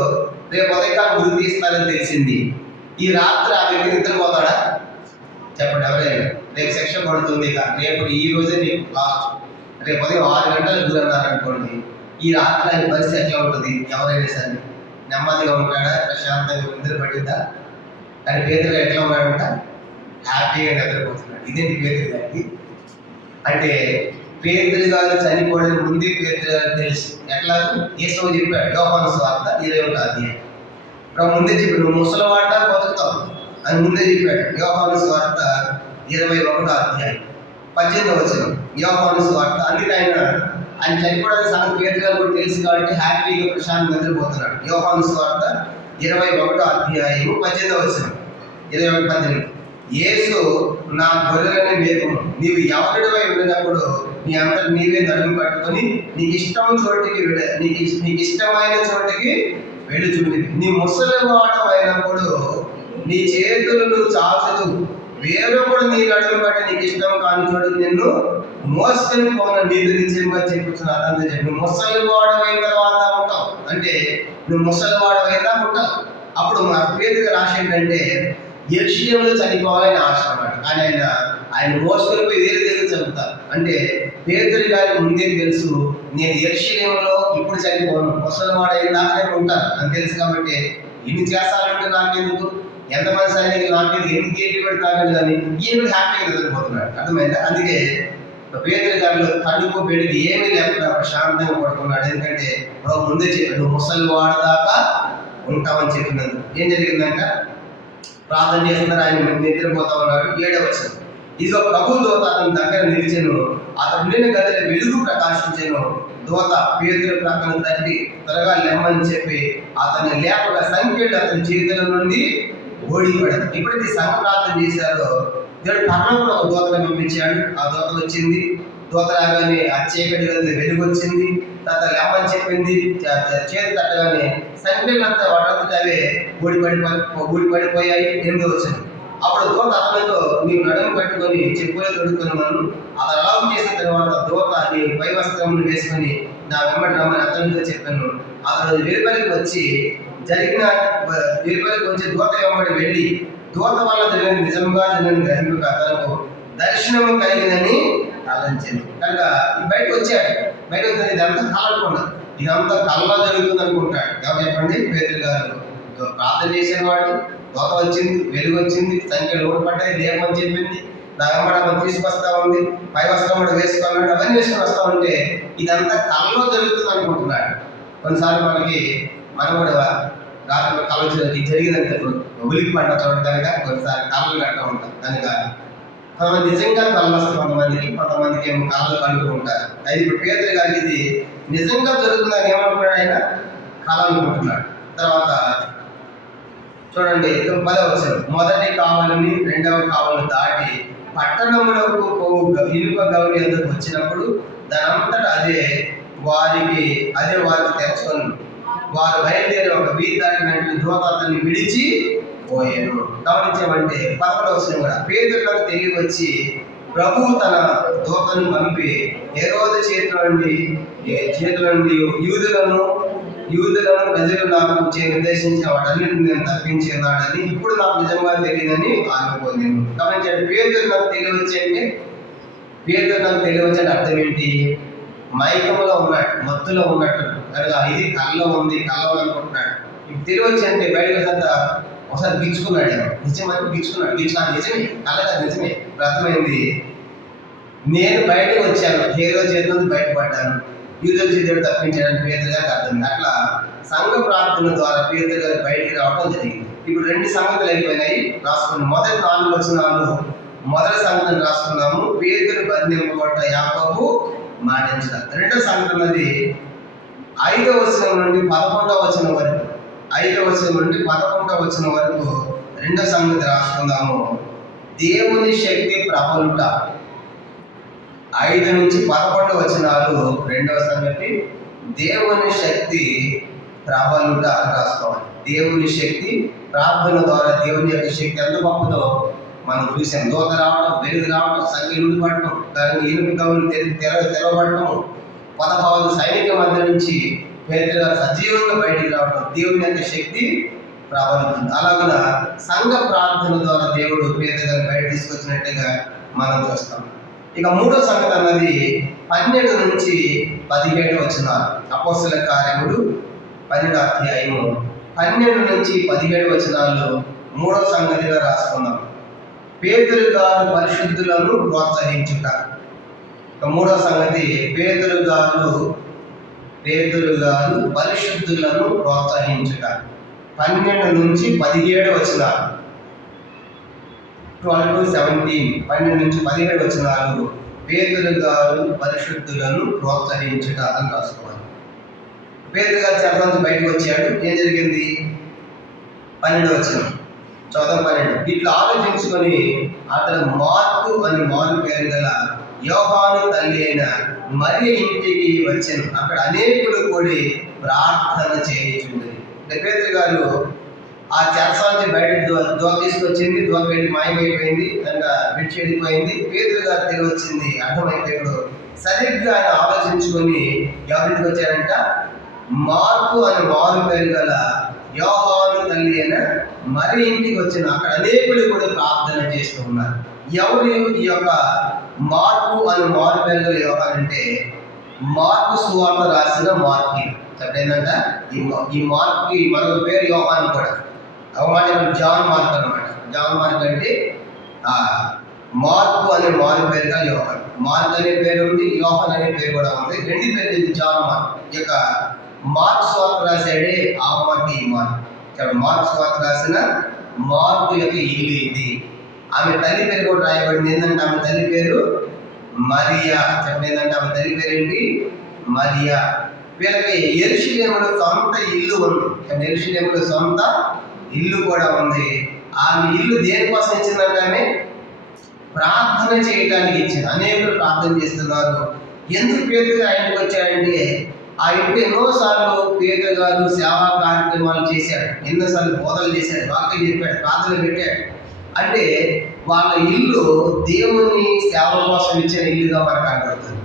రేపు ఉదయకాలం గురి తీస్తారని తెలిసింది. ఈ రాత్రి ఆ వ్యక్తి నిద్రపోతాడా చెప్పండి, ఎవరైనా? రేపు శిక్ష పడుతుంది. రేపు ఈ రోజే నీకు లాస్ట్, రేపు ఉదయం 6 గంటలకు గురి అన్నారనుకోండి, ఈ రాత్రి ఆయన పరిస్థితి ఎట్లా ఉంటుంది? ఎవరైనా సరే నెమ్మదిగా ఉంటాడా, ప్రశాంతంగా నిద్ర పడిందా? కానీ పేదలు ఎట్లా ఉన్నాడంట, హ్యాపీగా నిద్రపోతున్నాడు. ఇదేంటి పేదలు గారికి అంటే, పేదలు గారు చనిపోవడానికి ముందే పేదలు గారు తెలుసు. ఎట్లా? యేసు చెప్పాడు యోహాను సువార్త 21వ అధ్యాయం. ఇప్పుడు ముందే చెప్పాడు, నువ్వు ముసలివాడా బతుకుతావు అని ముందే చెప్పాడు. యోహాను సువార్త 21వ అధ్యాయం 18వ వచనం యోహాను సువార్త. అందుకే ఆయన చనిపోవడానికి సగం పేదలు గారు కూడా తెలుసు కాబట్టి హ్యాపీగా ప్రశాంతంగా నిద్రపోతున్నాడు. యోహాను సువార్త 21వ అధ్యాయం 18వ వచనం 21-18. యేసు నా గొర్రెలని మేపుము, నీవు ఎవరివై వెళ్ళినప్పుడు నీ అంతటి నీవే నడుము పట్టుకొని నీకు ఇష్టమైన చోటికి వెళ్ళుచుండి, నీ ముసలివాడమైనప్పుడు నీ చేతులు నువ్వు చాచుతూ వేరొకడు నీ నడుము పట్టి నీకు ఇష్టం కాని చోటుకి నిన్ను మోసుకొని పోన నిద్రించేగా చెప్పుతున్నారు. అంతే చెప్పి నువ్వు ముసలివాడమైన తర్వాత ఉంటావు అంటే, నువ్వు ముసలివాడమైనా ఉంటావు. అప్పుడు మా పేదగా రాసి ఏంటంటే, యెరూషలేములో చనిపోవాలని ఆశ అన్నమాట. కానీ ఆయన మోసుకొని పోయి వేరే దగ్గర చదువుతారు. అంటే పేదరి గారి ముందే తెలుసు, నేను యెరూషలేములో ఇప్పుడు చనిపోను, ముసలివాడైనాకనే ఉంటాను అని తెలుసు. కాబట్టి ఇన్ని చేస్తానంటే నాకెందుకు, ఎంతమంది సైనికులు నాకెందుకు, ఎన్ని గేట్లు పెడతాను కానీ ఈయన హ్యాపీగా నిద్రపోతున్నాడు. అర్థమైందా? అందుకే పేదరి గారిలో తడుపు బెడికి ఏమీ లేకుండా ప్రశాంతంగా పడుకున్నాడు. ఎందుకంటే ముందే చెప్పాడు, నువ్వు ముసలివాడ దాకా ఉంటామని చెప్పినందుకు. ఏం జరిగిందంట, ప్రార్థన చేస్తున్నారు, ఆయన నిద్రపోతా ఉన్నాడు. 7వ వచనం, ఇదిగో ప్రభు దూత అతని దగ్గర నిలిచెను, అతడు ఉండిన గదిలో వెలుగు ప్రకాశించెను. దూత పేతురు ప్రక్కన తట్టి త్వరగా లెమ్మని చెప్పి అతన్ని లేపగా సంఖ్యలు అతని చేతుల నుండి ఓడిపడాడు. ఎప్పుడైతే సంఘ ప్రార్థన చేశారో దేవుడు పట్టణంలో ఒక దూతను పంపించాడు. ఆ దూత వచ్చింది. దూత రాగానే ఆ చీకటి గదిలో వెలుగు వచ్చింది. తర్వాత లెమ్మని చెప్పింది, చేతి తట్టగానే సంఖ్యలంతా వాటంతట అవే ఊడిపడిపోయాయి. 8వ వచనం, అప్పుడు దూత అతనితో నీవు నడుము పెట్టుకొని చెప్పులు తొడుక్కున్నాను. అతను అలా చేసిన తర్వాత దూత నీ పై వస్త్రములు వేసుకొని నా వెంబడి రమ్మని అతనితో చెప్పాను. అతను వెలుపలికి వచ్చి దూత వెంబడి వెళ్ళి దూత వల్ల జరిగిన నిజంగా జరిగిన గ్రహింపుగా తనకు దర్శనము కలిగినని తలంచింది. కనుక బయటకు వచ్చాడు. బయటకు వచ్చిన ఇదంతా కలగకుండా, ఇదంతా కళ్ళ జరుగుతుంది అనుకుంటాడు. ఎవరు చెప్పండి? పేతురు గారు ప్రార్థన చేసేవాడు. దోత వచ్చింది, వెలుగు వచ్చింది, సంఖ్యలు ఓడిపడ్డాయి, దీపం చెప్పింది, నా వెంబడి తీసుకొస్తా ఉంది, పై వస్త్రం కూడా వేసుకున్నాడు, అవన్నీ వేసుకొని వస్తా ఉంటే ఇదంతా కళ్ళలో జరుగుతుంది అనుకుంటున్నాడు. కొన్నిసార్లు మనం కూడా రాత్రి కళ జరిగిందంటే ఉలికి పడ్డ చూడటానిక కొన్నిసార్లు కళలు కట్టా ఉంటాం. కనుక కొంతమంది నిజంగా కళ్ళు వస్తాయి, కొంతమందికి ఏమో కళలు కలుగుతూ ఉంటారు. అయితే ఇప్పుడు పేదరి గారికి ఇది నిజంగా జరుగుతుందని ఏమనుకున్నాడు, ఆయన కళ అనుకుంటున్నాడు. తర్వాత చూడండి 10వ వచనం, మొదటి కావలిని రెండవ కావలిని దాటి పట్టణములకు ఇనుప గౌరి ఎందుకు వచ్చినప్పుడు దానంతటా అదే వారికి తెచ్చుకొని వారు బయలుదేరి ఒక వీధి దాటినట్టు దూత అతన్ని విడిచి పోయాను. గమనించామంటే 11వ వచనం కూడా, పేతురులకు తెలివి వచ్చి ప్రభువు తన దూతను పంపి హేరోదు చేతుల నుండి యూదులను ప్రజలు నాకు నిర్దేశించిన వాటన్నిటిని నేను తప్పించేవాడని ఇప్పుడు నాకు నిజంగా తెలియదని ఆగిపోయాను. కాబట్టి పేతురు నాకు తెలియవచ్చి అంటే అర్థం ఏంటి? మైకంలో ఉన్నాడు, మత్తులో ఉన్నట్టు. కనుక ఇది కళ్ళలో ఉంది, కళ్ళలో అనుకుంటున్నాడు. ఇప్పుడు తెలియవచ్చి అంటే బయటకు ఒకసారి గిచ్చుకున్నాడు, నిజమని గిచ్చుకున్నాడు. నిజమే, కళ్ళగా నిజమే. అర్థమైంది, నేను బయటకు వచ్చాను, హేరో చేతి నుంచి బయటపడ్డాను, యూదుల చేతులు తప్పించడానికి పేతురు గారికి అర్థమైంది. అట్లా సంఘ ప్రార్థన ద్వారా పేతురు గారు బయటికి రావడం జరిగింది. ఇప్పుడు 2 సంగతులు అయిపోయినాయి, రాసుకుని మొదటి 4 వచనాలు మొదటి సంగతిని రాసుకున్నాము. పేతురు బంధింపబడ్డ యాకోబు మాటించిన. రెండో సంగతి ఉన్నది 5వ వచనం నుండి 11వ వచనం వరకు. 5వ వచనం నుండి 11వ వచనం వరకు రెండో సంగతి రాసుకుందాము. దేవుని శక్తి ప్రబలుట. 5 నుంచి 11 వచనాలు రెండవ సంగతి, దేవుని శక్తి ప్రబలుట అని రాసుకోవాలి. దేవుని శక్తి ప్రార్థన ద్వారా దేవుని యొక్క శక్తి ఎంత గొప్పదో మనం చూసాం. దూత రావడం, వెలుగు రావడం, సంఖ్యలు ఊడిపడటం, దానికి ఇనుప గౌలు తెరవబడటం, 11 సైనిక మధ్య నుంచి పేతురు గారు సజీవంగా బయటికి రావడం, దేవుని యొక్క శక్తి ప్రబలుతుంది. అలాగన సంఘ ప్రార్థన ద్వారా దేవుడు పేతురు గారు బయట తీసుకొచ్చినట్టుగా మనం చూస్తాం. ఇక 3వ సంగతి అన్నది 12 నుంచి 17 వచనాలు. అపోస్తల కార్యములు 12వ అధ్యాయము 12 నుంచి 17 వచనాలు 3వ సంగతిగా రాసుకున్నాం. పేతురు గారు పరిశుద్ధులను ప్రోత్సహించుట. ఇక 3వ సంగతి, పేతురు గారు పరిశుద్ధులను ప్రోత్సహించుట. 12 నుంచి 17 వచనాలు, 12 to 17, 12 నుంచి 17 వచనాలు పేతురు గారు పరిశుద్ధులను ప్రోత్సహించుట అని రాసుకోవాలి. పేతురు గారు చెరలోంచి బయటకు వచ్చాడు. ఏం జరిగింది? 12వ వచనం చదువు. 12 ఇట్లా ఆలోచించుకొని అతను మార్కు అని మారు పేరు గల యోహాను తల్లి అయిన మరియ ఇంటికి వచ్చాను. అక్కడ అనేకులు కూడి ప్రార్థన చేయించుండేది. పేతురు గారు ఆ చెరసాల బయట దోత తీసుకొచ్చింది, దోత వెళ్ళి మాయమైపోయింది, కనుక విడిచి వెళ్ళిపోయింది. పేతురు గారు తిరిగి వచ్చింది, అర్థమైపోయాడు. సరిగ్గా ఆయన ఆలోచించుకొని ఎవరింటికి వచ్చారంట? మార్కు అని మారు పేరు గల యోహాను తల్లి అయిన మరి ఇంటికి వచ్చిన. అక్కడ అనేకులు కూడా ప్రార్థన చేస్తూ ఉన్నారు. ఎవరు ఈ యొక్క మార్కు అని మారు పేరు గల యోహాను అంటే? మార్కు సువార్త రాసిన మార్కు. ఏంటంట ఈ మార్కుకి మరొక పేరు యోహాను కూడా. అవమాట జాన్ మార్క్ అనమాట. జాన్ మార్క్ అంటే మార్కు అనే మారు పేరుగా యోహాను. మార్క్ అనే పేరు ఉంది, యోహాన్ అనే పేరు కూడా ఉంది. 2 పేర్లు ఇది జాన్ మార్క్. ఈ యొక్క మార్క్ స్వార్త రాశాడే ఆ మార్క్, ఈ మార్క్. ఇక్కడ మార్క్ స్వార్త రాసిన మార్కు యొక్క ఇల్లు ఇది. ఆమె తల్లి పేరు కూడా రాయబడింది. ఏంటంటే ఆమె తల్లి పేరు మరియా. ఏంటంటే ఆమె తల్లి పేరు ఏంటి? మరియా. వీళ్ళకి యెరూషలేములో సొంత ఇల్లు ఉంది. యెరూషలేములో సొంత ఇల్లు కూడా ఉంది. ఆమె ఇల్లు దేనికోసం ఇచ్చిందంటే ఆమె ప్రార్థన చేయడానికి ఇచ్చింది. అనేకులు ప్రార్థన చేస్తున్నారు. ఎందుకు పేతురు గారు ఇంటికి వచ్చాడంటే ఆ ఇంట్లో ఎన్నోసార్లు పేతురు గారు సేవా కార్యక్రమాలు చేశాడు, ఎన్నోసార్లు బోధనలు చేశాడు, వాక్యం చెప్పాడు, ప్రార్థన పెట్టాడు. అంటే వాళ్ళ ఇల్లు దేవుని సేవ కోసం ఇచ్చిన ఇల్లుగా మనకు కనబడుతుంది.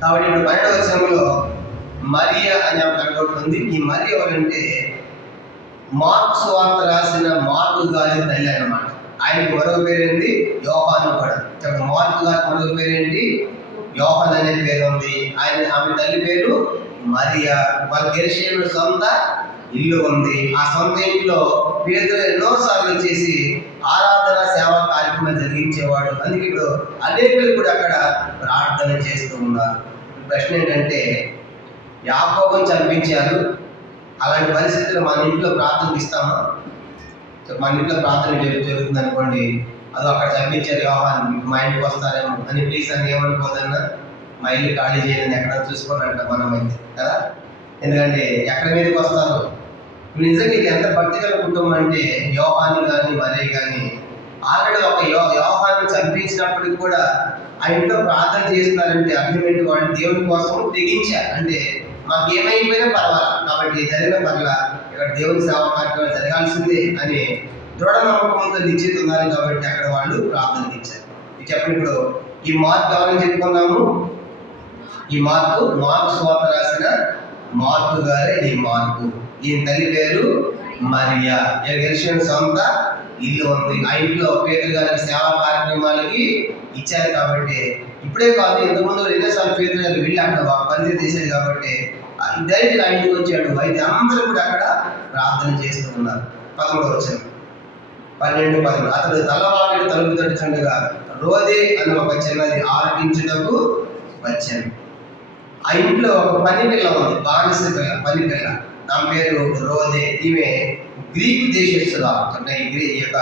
కాబట్టి ఇప్పుడు 12వ వచనంలో మరియా అని కనబడుతుంది. ఈ మరియా ఎవరంటే మార్కు సువార్త రాసిన మార్కు గారి తల్లి అన్నమాట. ఆయనకి మరొక పేరేంటి? యోహాను కూడా. మార్కు గారి మరొక పేరేంటి? యోహాన్ అనే పేరు ఉంది. ఆమె తల్లి పేరు మరియా. వాళ్ళ యెరూషలేములో సొంత ఇల్లు ఉంది. ఆ సొంత ఇంట్లో పేతురు ఎన్నోసార్లు వచ్చేసి ఆరాధన సేవా కార్యక్రమం జరిగించేవాడు. అందుకే ఇప్పుడు అనేకులు కూడా అక్కడ ప్రార్థన చేస్తూ ఉన్నారు. ప్రశ్న ఏంటంటే, యాకోబుని చంపించారు, అలాంటి పరిస్థితుల్లో మన ఇంట్లో ప్రార్థనలు ఇస్తామా? మన ఇంట్లో ప్రార్థన జరుగుతుంది అనుకోండి, అదో అక్కడ చంపించారు యోహాన్, మా ఇంటికి వస్తారేమో అని ప్లీజ్ అని ఏమనుకోదన్నా, మా ఇల్లు ఖాళీ చేయాలని ఎక్కడ చూసుకోవాలంట మనం అయితే కదా. ఎందుకంటే ఎక్కడి మీదకి వస్తారు. నిజంగా ఇది ఎంత భక్తిగల కుటుంబం అంటే, యోహాన్ని కానీ మరియ కానీ ఆల్రెడీ ఒక యోహాన్ని చంపించినప్పటికి కూడా ఆ ఇంట్లో ప్రార్థన చేస్తున్నారంటే అర్థం ఏంటి? వాళ్ళు దేవుని కోసం తెగించారు. అంటే మాకు ఏమైపోయినా పర్వాలా, కాబట్టి జరిగిన పర్లా, ఇక్కడ దేవుని సేవ కార్యక్రమాలు జరగాల్సిందే అని దృఢ నమ్మకంతో నిశ్చిత ఉన్నారు. కాబట్టి అక్కడ వాళ్ళు ప్రార్థన ఇచ్చారు. చెప్పండి, ఇప్పుడు ఈ మార్క్ ఎవరైనా చెప్పుకున్నాము? ఈ మార్కు సువార్త రాసిన మార్కు గారే ఈ మార్కు. ఈయన తల్లి పేరు మరియా. గెలిచిన సొంత ఇల్లు ఉంది. ఆ ఇంట్లో పేతురు గారికి సేవా కార్యక్రమాలకి ఇచ్చారు. కాబట్టి ఇప్పుడే కాదు, ఇంతకుముందు రెండోసార్లు పేతురు గారు వెళ్ళి అక్కడ పరిచయం చేశారు. కాబట్టి డైరెక్ట్గా ఆ ఇంటికి వచ్చాడు. అయితే అందరూ కూడా అక్కడ ప్రార్థన చేస్తూ ఉన్నారు. 11వ వచనం, 12 అతడు తలవాకిడి తలుపు తడుచుండగా రోదే అని ఒక చిన్నది ఆలకించుటకు వచ్చాను. ఆ ఇంట్లో ఒక పని పిల్ల ఉంది, బానిస పిల్ల, పని పిల్ల. నా పేరు రోదే. ఈమె గ్రీకు దేశస్తురాలు. అంటే ఈ యొక్క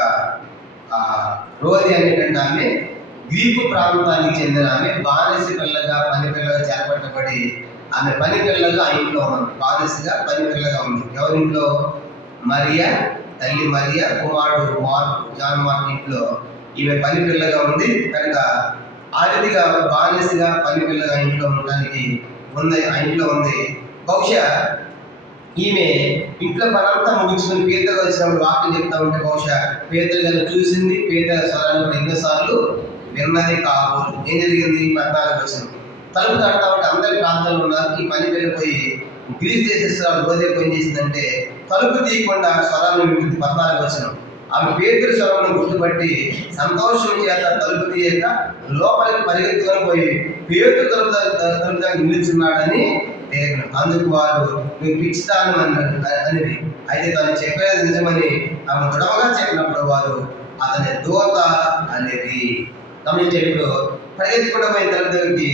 రోదే అనేటువంటి ఆమె గ్రీకు ప్రాంతానికి చెందిన ఆమె. బానిస పిల్లగా, పని పిల్లగా చేపట్టబడి ఆమె పని పిల్లగా ఆ ఇంట్లో ఉంది. బానిసగా పని పిల్లగా ఉంది. ఎవరింట్లో? మరియా, తల్లి మరియా, కుమారుడు మార్కు, జాన్ మార్క్ ఇంట్లో ఈమె పని పిల్లగా ఉంది. కనుక ఆ రీతిగా బానిసగా పని పిల్లగా ఇంట్లో ఉండడానికి ఉంది, ఆ ఇంట్లో ఉంది. బహుశా ఈమె ఇంట్లో పనంతా ముగించుకుని పేతురు వచ్చినప్పుడు వాక్యం చెప్తా ఉంటే బహుశా పేతురు గారు చూసింది, పేతురు స్వరాన్ని ఎన్నోసార్లు విన్నది కాబోలు. ఏం జరిగింది? 14వ వచనం, తలుపు తడతా ఉంటే అందరి ప్రాంతాలు ఉన్నారు. ఈ పని వెళ్ళిపోయి గ్రీస్ దేశస్తురాలు రోదే ఏం చేసిందంటే తలుపు తీయకుండా స్వరాన్ని వింటుంది. 14వ వచనం, ఆమె పేతురు స్వరంను గుర్తుపట్టి సంతోషం చేత తలుపు తీయక లోపలికి పరిగెత్తుకొని పోయి పేతురు తలుపు దగ్గర నిలుచున్నాడని తెలియదు. అందుకు వారు నువ్వు పిచ్చిదాను అనేది. అయితే తను చెప్పేది నిజమని ఆమె దృఢంగా చెప్పినప్పుడు వారు అతని దూత అనేది గమనించారు. ఇప్పుడు పరిగెత్తుకుండా పోయిన తలుపు దగ్గరికి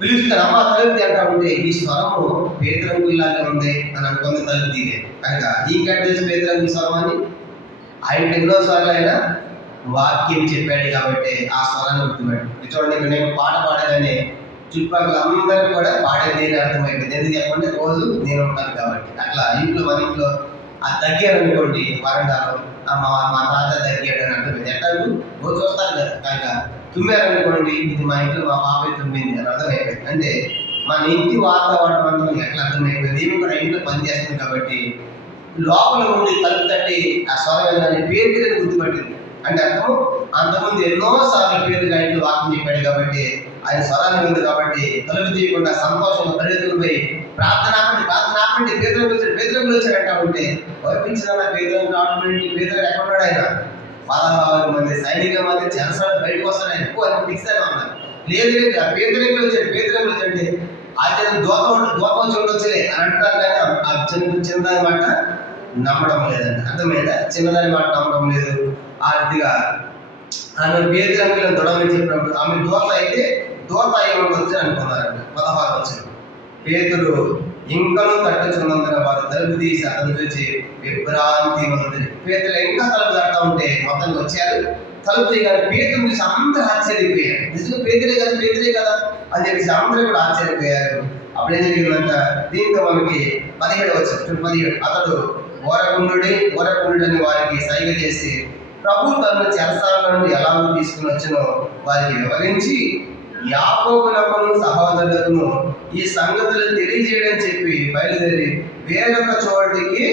పిలుస్తున్నారు. అమ్మ తలుపు అంటా ఉంటే ఈ స్వరము పేతురంగుల్లానే ఉంది అని అనుకుంది. తలుపు తీరే కనుక ఇంకెట్ తెలిసి పేతురంగు స్వరం అని ఆయన ఎన్నోసార్లు ఆయన వాక్యం చెప్పాడు. కాబట్టి ఆ స్వరాన్ని గుర్తుపెట్టు. చూడండి, ఇక్కడ నేను పాట పాడగానే చుట్టుపక్కల అందరికీ కూడా పాడేది అని అర్థమైపోయింది. ఎందుకు చెప్పండి, రోజు నేను ఉంటాను కాబట్టి. అట్లా ఇంట్లో మన ఇంట్లో ఆ తగ్గాడు అనుకోండి, వరండాలో మా తాత తగ్గాడు అని అర్థమైంది. ఎట్లా రోజు చూస్తారు కదా. కనుక తుమ్మారనుకోండి, ఇది మా ఇంట్లో మా పాపే తుమ్మింది అని అర్థమైపోయింది. అంటే మన ఇంటి వాతావరణం అంతా ఎట్లా అర్థమైపోయింది. ఏమి కూడా ఇంట్లో పనిచేస్తుంది కాబట్టి లోపల నుండి తలుపు తట్టి ఆ స్వరం వెళ్ళాలని పేతురుని గుర్తుపట్టింది. అంటే అర్థం, అంతకుముందు ఎన్నోసార్లు పేతురు ఇంట్లో వాక్యం చెప్పాడు కాబట్టి ఆయన స్వరాన్ని ఉంది. కాబట్టి తలుపు తీయకుండా సంతోషంగా పరిగెత్తుకుని పోయి ప్రార్థన పేతురు వచ్చాడంటా ఉంటే పంపించిన పేతురు ఆటోమేటిక్ పేతురు ఎక్కడున్నాడు? ఆయన 16 మంది సైనికుల మధ్య చెరసాలు బయటకు వస్తాడు. ఆయన ఎక్కువ పిక్సానే ఉన్నారు. లేదు ఆ పేతురు వచ్చాడంటే ఆయన దోత వచ్చి ఉండొచ్చులే అని అంటున్నారు. కానీ ఆ చిన్నదాని మాట నమ్మడం లేదండి. అర్థమైందా? చిన్నదాని మాట నమ్మడం లేదు. ఆ రీతిగా ఆమె పేతురంగులను దృఢమని చెప్పినప్పుడు ఆమె దోత అయితే దోత అయి ఉండొచ్చు అనుకున్నారండి. 16వ వచనం, పేతురు ఇంకనూ తట్టుచున్నందున వారు తలుపు తీసి అతను చూసి విభ్రాంతి ఉంది. పేతురు ఇంకా తలుపు తడతా ఉంటే మొత్తం వచ్చారు. తలుపు తీయగానే పేతురు చూసి అందరూ ఆశ్చర్యపోయారు. నిజంగా పేతురే కదా అని చెప్పేసి అందరూ కూడా ఆశ్చర్యపోయారు. అప్పుడేం జరిగిందంట? దీంతో మనకి 17వ వచనం, 17, అతడు ఓరకుండు అని వారికి సైగ చేసి ప్రభు తనను చెరసాల నుండి ఎలాగో తీసుకుని వచ్చినో వారికి వివరించి యాకోబునకును సహోదరులకును ఈ సంగతులు తెలియజేయడం చెప్పి బయలుదేరి వేరొక చోటికి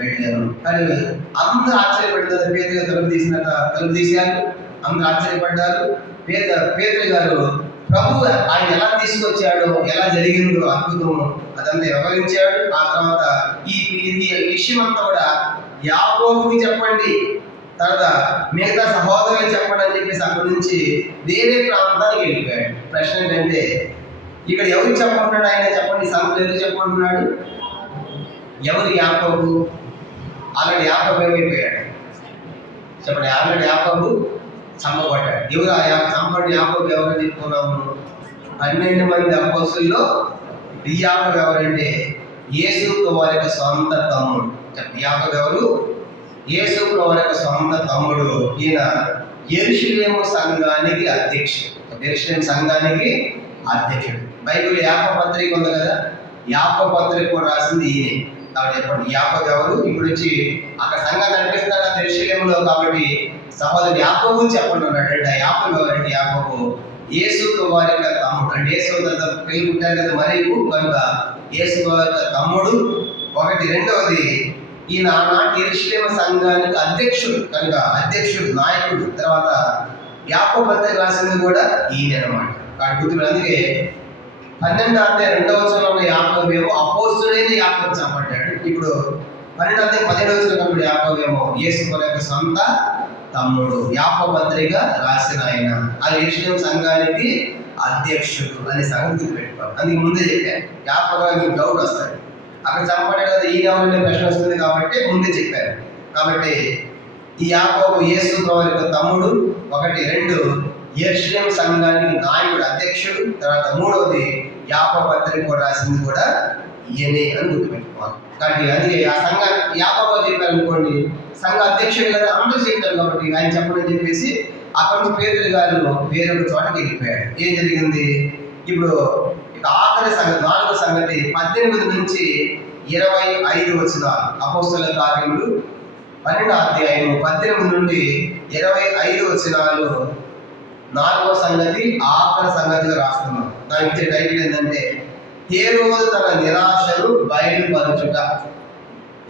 వెళ్ళాను. కానీ అందరూ ఆశ్చర్యపడ్డారు. పేతురు తలుపు తీశారు. అందరూ ఆశ్చర్యపడ్డారు. పేతురు గారు ప్రభు ఆయన ఎలా తీసుకొచ్చాడో, ఎలా జరిగిందో అద్భుతం అదంతా వివరించాడు. ఆ తర్వాత ఈ విషయం అంతా కూడా యాకోబుకి చెప్పండి, తర్వాత మిగతా సహోదరులు చెప్పండి అని చెప్పేసి అక్కడి నుంచి వేరే ప్రాంతానికి వెళ్ళిపోయాడు. ప్రశ్న ఏంటంటే, ఇక్కడ ఎవరికి చెప్పమంటున్నాడు? ఆయన చెప్పండి, సంఘంలో ఎవరికి చెప్పమంటున్నాడు? ఎవరు యాకోబు? ఆల్రెడీ యాకోబు ఏమైపోయాడు చెప్పండి. ఆల్రెడీ యాకోబు చంపబడ్డాడు. ఎవరు చంపబడి యాకోబు ఎవరని చెప్పుకున్నాము? 12 మంది అపోస్తలుల్లో ఈ యాకోబు ఎవరంటే యేసు వారి యొక్క సొంత తమ్ముడు. యాకోబు ఎవరు? యేసు వారి యొక్క సొంత తమ్ముడు. ఈయన యెరూషలేము సంఘానికి అధ్యక్షుడు. యెరూషలేము సంఘానికి అధ్యక్షుడు. బైబిల్ యాకోబు పత్రిక ఉంది కదా, యాకోబు పత్రిక కూడా రాసింది ఈయనే. కాబట్టి చెప్పండి, యాకోబు ఎవరు? ఇప్పుడు వచ్చి అక్కడ సంఘం కనిపిస్తున్నారు కదా యెరూషలేములో, కాబట్టి సహోదరుడు యాకోబు చెప్పండి అన్నాడు. అంటే యాకోబు ఎవరంటే యాకోబు యేసు వారి యొక్క తమ్ముడు. అంటే యేసు పిల్లలు పుట్టారు కదా మరియు, కనుక యేసు వారి యొక్క తమ్ముడు ఒకటి. రెండవది, ఈయన ఆనాటి యెరూషలేము సంఘానికి అధ్యక్షుడు. కనుక అధ్యక్షుడు, నాయకుడు. తర్వాత యాకోబు పత్రిక రాసింది కూడా ఈయన అనమాట. కాబట్టి గుర్తులు. అందుకే 12వ అధ్యాయం 2వ వచనంలో ఉన్న యాకోబు ఏమో అపోస్తలుడైన యాకోబు చంపబడ్డాడు. ఇప్పుడు 12వ అధ్యాయం 17వ వచనం యాకోబు ఏమో యేసు యొక్క సొంత తమ్ముడు. యాకోబు పత్రిక రాసిన ఆయన ఆ యెరూషలేము సంఘానికి అధ్యక్షుడు అనే సంగతి గుర్తుపెట్టుకోవాలి. అందుకే ముందే చెప్పాను, యాకోబు డౌట్ వస్తాడు, అక్కడ చంపబడ్డాడు కదా ఈయన ఎవరనే ప్రశ్న వస్తుంది కాబట్టి ముందే చెప్పారు. కాబట్టి ఈ యాకోబు యేసు యొక్క తమ్ముడు ఒకటి. రెండు, యెరూషలేము సంఘానికి నాయకుడు, అధ్యక్షుడు. తర్వాత మూడవది యాకోబు పత్రిక కూడా రాసింది కూడా ఈయనే అని గుర్తుపెట్టుకోవాలి. కాబట్టి అందుకే ఆ సంఘ యాకోబు చెప్పారు అనుకోండి, సంఘ అధ్యక్షుడు కదా అందరూ చెప్తారు కాబట్టి ఆయన చెప్పమని చెప్పేసి అక్కడ నుంచి పేతురు గారు వేరొక చోటకి వెళ్ళిపోయాడు. ఏం జరిగింది? ఇప్పుడు ఇక ఆఖరి సంగతి, 4వ సంగతి 18 నుంచి 25 వచనాలు. అపోస్తలుల కార్యములు 12వ అధ్యాయం 18 నుండి 25 వచనాలు 4వ సంగతి, ఆఖరి సంగతిగా రాస్తున్నాం. దానికి ఇచ్చే టైటిల్ ఏంటంటే హేరోదు తన నిరాశను బయలుపరచుట.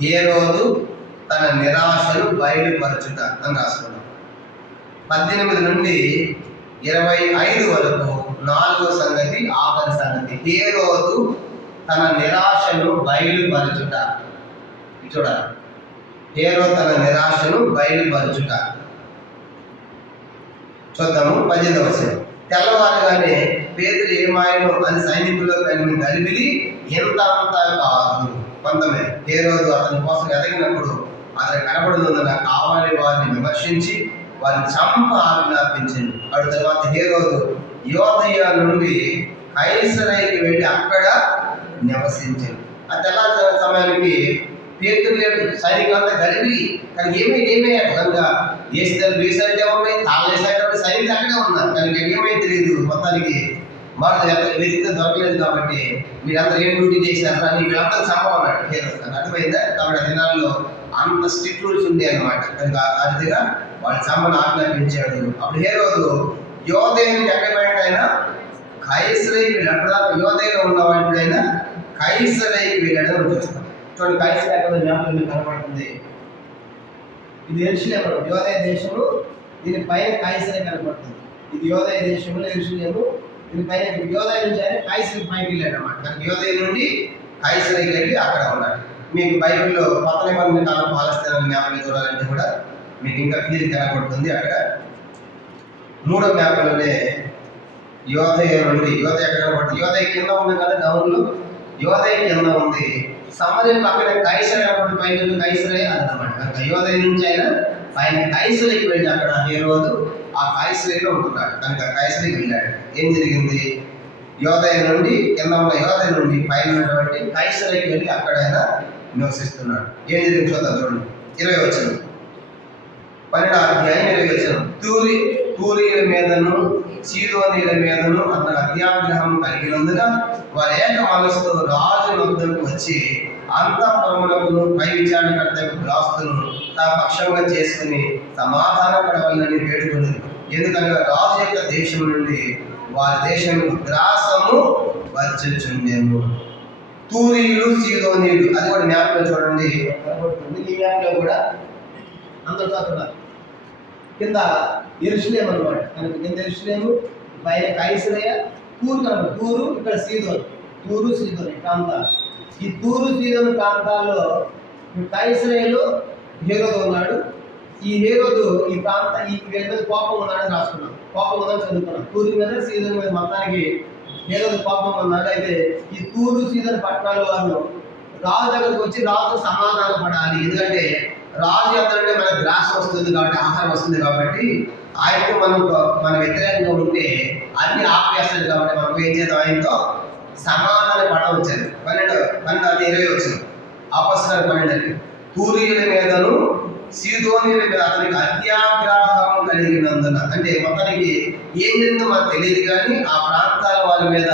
హేరోదు తన నిరాశను బయలుపరచుట అని రాసుకున్నాం. 18 నుండి 25 వరకు 4వ సంగతి, ఆఖరి సంగతి. హేరోదు తన నిరాశను బయలుపరచుట. చూడాలి, హేరోదు తన నిరాశను బయలుపరచుట. చూద్దాము 18వ వచనం. తెల్లవారుగానే పేతురు ఏమాయను అని సైనికుల్లో గలిబిలి ఎంత అంతా కాదు. 19. హేరోదు అతని కోసం ఎదగినప్పుడు అతను కనబడుతుందన్న కావాలి వారిని విమర్శించి వారిని చంప ఆజ్ఞాపించింది. అటు తర్వాత హేరోదు యోదయ నుండి కైసరైకి వెళ్ళి అక్కడ నివసించింది. ఆ తెల్లవారు సమయానికి పేతురు లేడు, సైనికులంతా గలిబిలి. కానీ ఏమయ్యాడు కనుక వేసైతే ఉన్నాయి, తాళం వేసేటప్పుడు సైనికులు అక్కడే ఉన్నారు. కానీ ఏమైతే తెలియదు. మొత్తానికి వాళ్ళు వెతికితే దొరకలేదు కాబట్టి మీరందరూ ఏం డ్యూటీ చేశారు అని వీళ్ళందరూ చంపమన్నాడు హేరోదు. అర్థమైందా? కాబట్టి ఆ దినాల్లో అంత స్ట్రిక్ట్ రూల్స్ ఉండే అనమాట. కనుక అతిగా వాళ్ళు చంపని ఆజ్ఞాపించాడు. అప్పుడు హేరోదు యోదయని ఎక్కడ పోయాడు? ఆయన కైసరైకి వెళ్ళాడు. అక్కడ యోదయలో ఉన్నవాడు ఆయన కైసరైకి వెళ్ళాడని చూస్తాం. చూడండి, కైసర ఎక్కడ జ్ఞాపకం కనబడుతుంది. ఇది యెరూషలేము, యోదయ దేశము. దీని పైన కైసరే కనబడుతుంది. ఇది యోదయ దేశంలో యెరూషలేము. దీని పైన యోదయ నుంచి ఆయన కైసరి పైకి వెళ్ళాడు అనమాట. కనుక యోదయ నుండి కైసరైకి వెళ్ళి అక్కడ ఉన్నాడు. మీకు బైబిల్లో కొత్త నిబంధన కాలం పాలస్తీనాన్ని జ్ఞాపకం చూడాలంటే కూడా మీకు ఇంకా క్లియర్ కనబడుతుంది. అక్కడ 3వ జ్ఞాపకంలోనే యోదయ నుండి, యోదయ ఎక్కడ కనబడుతుంది? యోదయ కింద ఉంది కదా డౌన్లో, యోదయ కింద ఉంది. సమరయ పక్కన కైసర కనబడుతుంది, పైన కైసరే అన్నమాట. కనుక యోదయ నుంచి ఆయన పైన కైసరికి వెళ్ళి అక్కడ హేరోదు ఆ కైసరిలో ఉంటున్నాడు. కనుక కైసరికి వెళ్ళాడు. ఏం జరిగింది? యోదయ నుండి కింద ఉన్న యోదయ నుండి పైన ఉన్నటువంటి కైసరికి వెళ్ళి అక్కడ ఆయన నివసిస్తున్నాడు. ఏం జరిగింది చూద్దాం. చూడండి 20 వచనం, 12వ అధ్యాయం 20 వచనం. తూరీల మీదను సీదోనీల మీదను అతను అత్యాగ్రహం కలిగినందున వారు ఏక మనసుతో రాజు వద్దకు వచ్చి అంతఃపురమునకును పై విచారణకర్తకు గ్రాస్తును తమ పక్షంగా చేసుకుని సమాధాన పడవాలని వేడుకుని, ఎందుకనగా రాజు యొక్క దేశం నుండి వారి దేశంలో గ్రాసము వచ్చుచుండెను. తూరీలు సీదోనీలు అది కూడా మ్యాప్లో చూడండి కనబడుతుంది. ఈ మ్యాప్లో కూడా అందరితో అక్కడ కింద యెరూషలేము అనమాట. కనుక కింద యెరూషలేము, పైన కైసరయ, తూరు కనుక తూరు, ఇక్కడ సీదోను. తూరు సీదోను ప్రాంతాలు. ఈ తూరు సీదోను ప్రాంతాల్లో కైసరయలో హేరోదు ఉన్నాడు. ఈ హేరోదు ఈ వీళ్ళ మీద కోపం ఉన్నాడని రాసుకున్నాం. కోపం ఉందని చదువుకున్నాం. తూరు మీద సీదోను మీద మొత్తానికి హేరోదు కోపం ఉన్నాడు. అయితే ఈ తూరు సీదోను పట్టణాల వాళ్ళు రాజు దగ్గరకు వచ్చి రాజుతో సమాధాన పడాలి. ఎందుకంటే రాజు ఎంతంటే మనకు గ్రాసం వస్తుంది కాబట్టి, ఆహారం వస్తుంది కాబట్టి, ఆయనకు మన వ్యతిరేకంగా ఉంటే అన్ని ఆపేస్తాడు కాబట్టి మనం ఏం చేద్దాం, ఆయనతో సమాధాన పడవచ్చారు. 12:20 వచ్చింది అపొస్తలుల 12. తూరీయుల మీదను సీదోనీయుల మీద అతనికి అత్యాగ్రహం కలిగినందున, అంటే మొత్తానికి ఏం జరిగిందో మనకు తెలియదు కానీ ఆ ప్రాంతాల వాళ్ళ మీద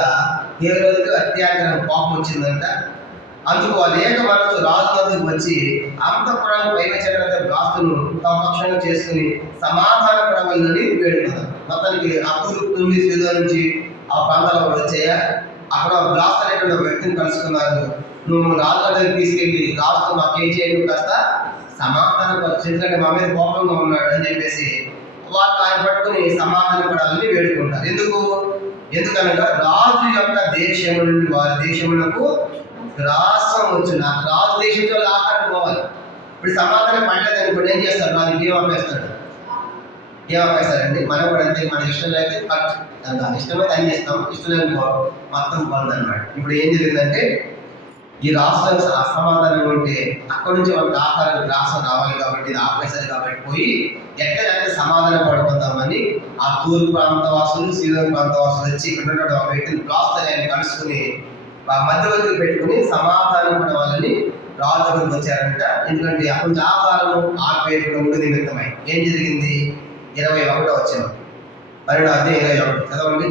హేరోదుకు అత్యాగ్రహం, కోపం వచ్చిందంట. అందుకు వాళ్ళు ఏక మనసు రాజు వద్దకు వచ్చి అంతఃపురం వైవచక్రత రాజును తమ పక్షంగా చేసుకుని సమాధాన పడవలని వేడుకున్నారు. మొత్తానికి అప్పుడు నుండి సీదో నుంచి ఆ ప్రాంతాల వచ్చాయా, అక్కడ బ్లాస్ అనేటువంటి ఒక వ్యక్తిని కలుసుకున్నారు. నువ్వు రాజు దగ్గరికి తీసుకెళ్ళి రాజుతో మాకేం చేయండి, కాస్త సమాధాన పరచు, ఎందుకంటే మా మీద కోపంగా ఉన్నాడు అని చెప్పేసి వాళ్ళు ఆయన పట్టుకుని సమాధాన పడాలని వేడుకుంటారు. ఎందుకనగా రాజు యొక్క దేశము నుండి వారి దేశమునకు గ్రాసం వచ్చిన రాజు దేశంతో ఆహారం పోవాలి. ఇప్పుడు సమాధానం పడలేదు అనుకోండి, ఏం చేస్తారు, రాజుకి ఏం ఆపేస్తారండి. మనం కూడా అంతే, మనకి ఇష్టం లేకపోతే కట్, ఇష్టమైతే అన్ని చేస్తాం, ఇష్టం లేని మొత్తం బంద్ అనమాట. ఇప్పుడు ఏం జరిగిందంటే ఈ రాష్ట్రానికి అసమాధానం ఉంటే అక్కడి నుంచి వాళ్ళకి ఆహారం గ్రాసం రావాలి కాబట్టి ఇది ఆపేశారు కాబట్టి పోయి ఎక్కడైతే సమాధానం పడుకుందామని ఆ తూర్పు ప్రాంత వాసులు, సీదోను ప్రాంత వాసులు వచ్చి ఇక్కడ ఒక వ్యక్తిని బ్లాస్ అని కలుసుకుని మధ్యవర్తికి పెట్టుకుని సమాధానం పడవాలని రాజు దగ్గరికి వచ్చారంట. ఎందుకంటే అక్కడి నుంచి ఆహారం ఆపేయకుండా ఉండి నిమిత్తమై ఏం జరిగింది, 21 వచ్చిన 12:21 చదవండి.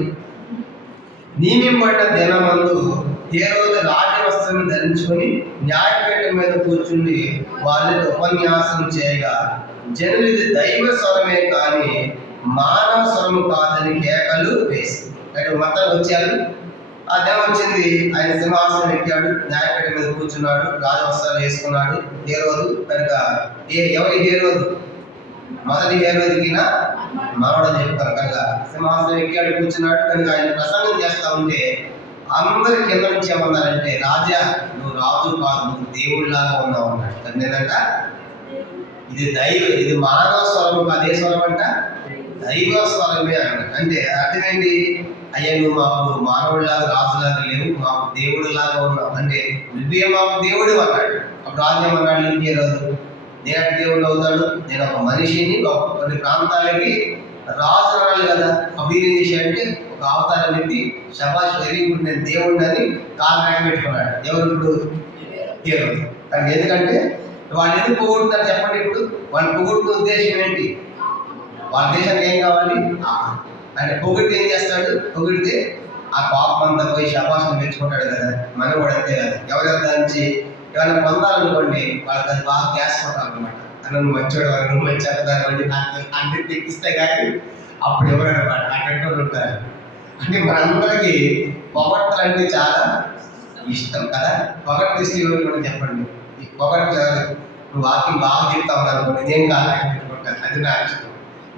నియమింపబడిన దినమందు హేరోదు రాజవస్త్రం ధరించుకొని న్యాయపీఠం మీద కూర్చుండి వాళ్ళని ఉపన్యాసం చేయగా జనులు ఇది దైవ స్వరమే కానీ మానవ స్వరము కాదని కేకలు వేసి మొత్తం వచ్చారు. ఆ దినం వచ్చింది, ఆయన సింహాసనం ఎక్కాడు, న్యాయపీఠం మీద కూర్చున్నాడు, రాజవస్త్రాలు వేసుకున్నాడు. హేరోదు కనుక ఎవరి హేరోదు, మొదటి హేరోదుకి మనవడని చెప్తారు కనుక సింహాసనం ఎక్కాడు, కూర్చున్నాడు. కనుక ఆయన ప్రసంగం చేస్తా ఉంటే అందరి కింద నుంచి ఏమన్నారంటే, రాజా నువ్వు రాజు కాదు, నువ్వు దేవుడిలాగా ఉన్నావు అన్నాడు. ఎందుకంట ఇది మానవ స్వరం కాదు, ఏ స్వరం అంట, దైవ స్వరమే అన్నాడు. అంటే అర్థమేంటి, అయ్యా నువ్వు మాకు మానవుడిలాగా రాజులాగా లేవు, మాకు దేవుడిలాగా ఉన్నావు, అంటే నువ్వే మాకు దేవుడు అన్నాడు. అప్పుడు రాజు ఏమన్నాడు, ఇంకే రోజు నేను దేవుడు అవుతాడు, నేను ఒక మనిషిని కొన్ని ప్రాంతాలకి రాజు అనాలి కదా. అప్పుడు ఏం చేశాడంటే ఒక అవతారం ఎత్తి శబాష్ వెరీ గుడ్ నేను దేవుడిని అని కాలు పెట్టుకున్నాడు. ఎవరు ఇప్పుడు, దేవుడు. ఎందుకంటే వాళ్ళు ఎందుకు పొగుడుతారు చెప్పండి. ఇప్పుడు వాళ్ళు పొగుడుతున్న ఉద్దేశం ఏంటి, వాళ్ళ దేశానికి ఏం కావాలి అంటే పొగిడితే ఏం చేస్తాడు, పొగిడితే ఆ పాపం అంతా పోయి శబాషం పెంచుకుంటాడు కదా. మనం కూడా అంతే కదా, ఎవరెవరి దానికి ఏమైనా పొందాలనుకోండి వాళ్ళకి అది బాగా గ్యాస్ కొట్టాలన్నమాట. నువ్వు మంచోడు, నువ్వు మంచి అన్నదాన్ని అన్ని తెప్పిస్తే కానీ అప్పుడు ఎవరైనా అట్టంటూ ఉంటారు. అంటే మనందరికీ పొగడ్తలు అంటే చాలా ఇష్టం కదా. పొగడ్త ఇష్టం ఎవరు కూడా చెప్పండి. ఈ పొగడ్త నువ్వు వాకింగ్ బాగా చెప్తా ఉన్నారు అనుకోండి, నేను కాళ్ళకి పెట్టుకుంటాను, అది నా ఇష్టం.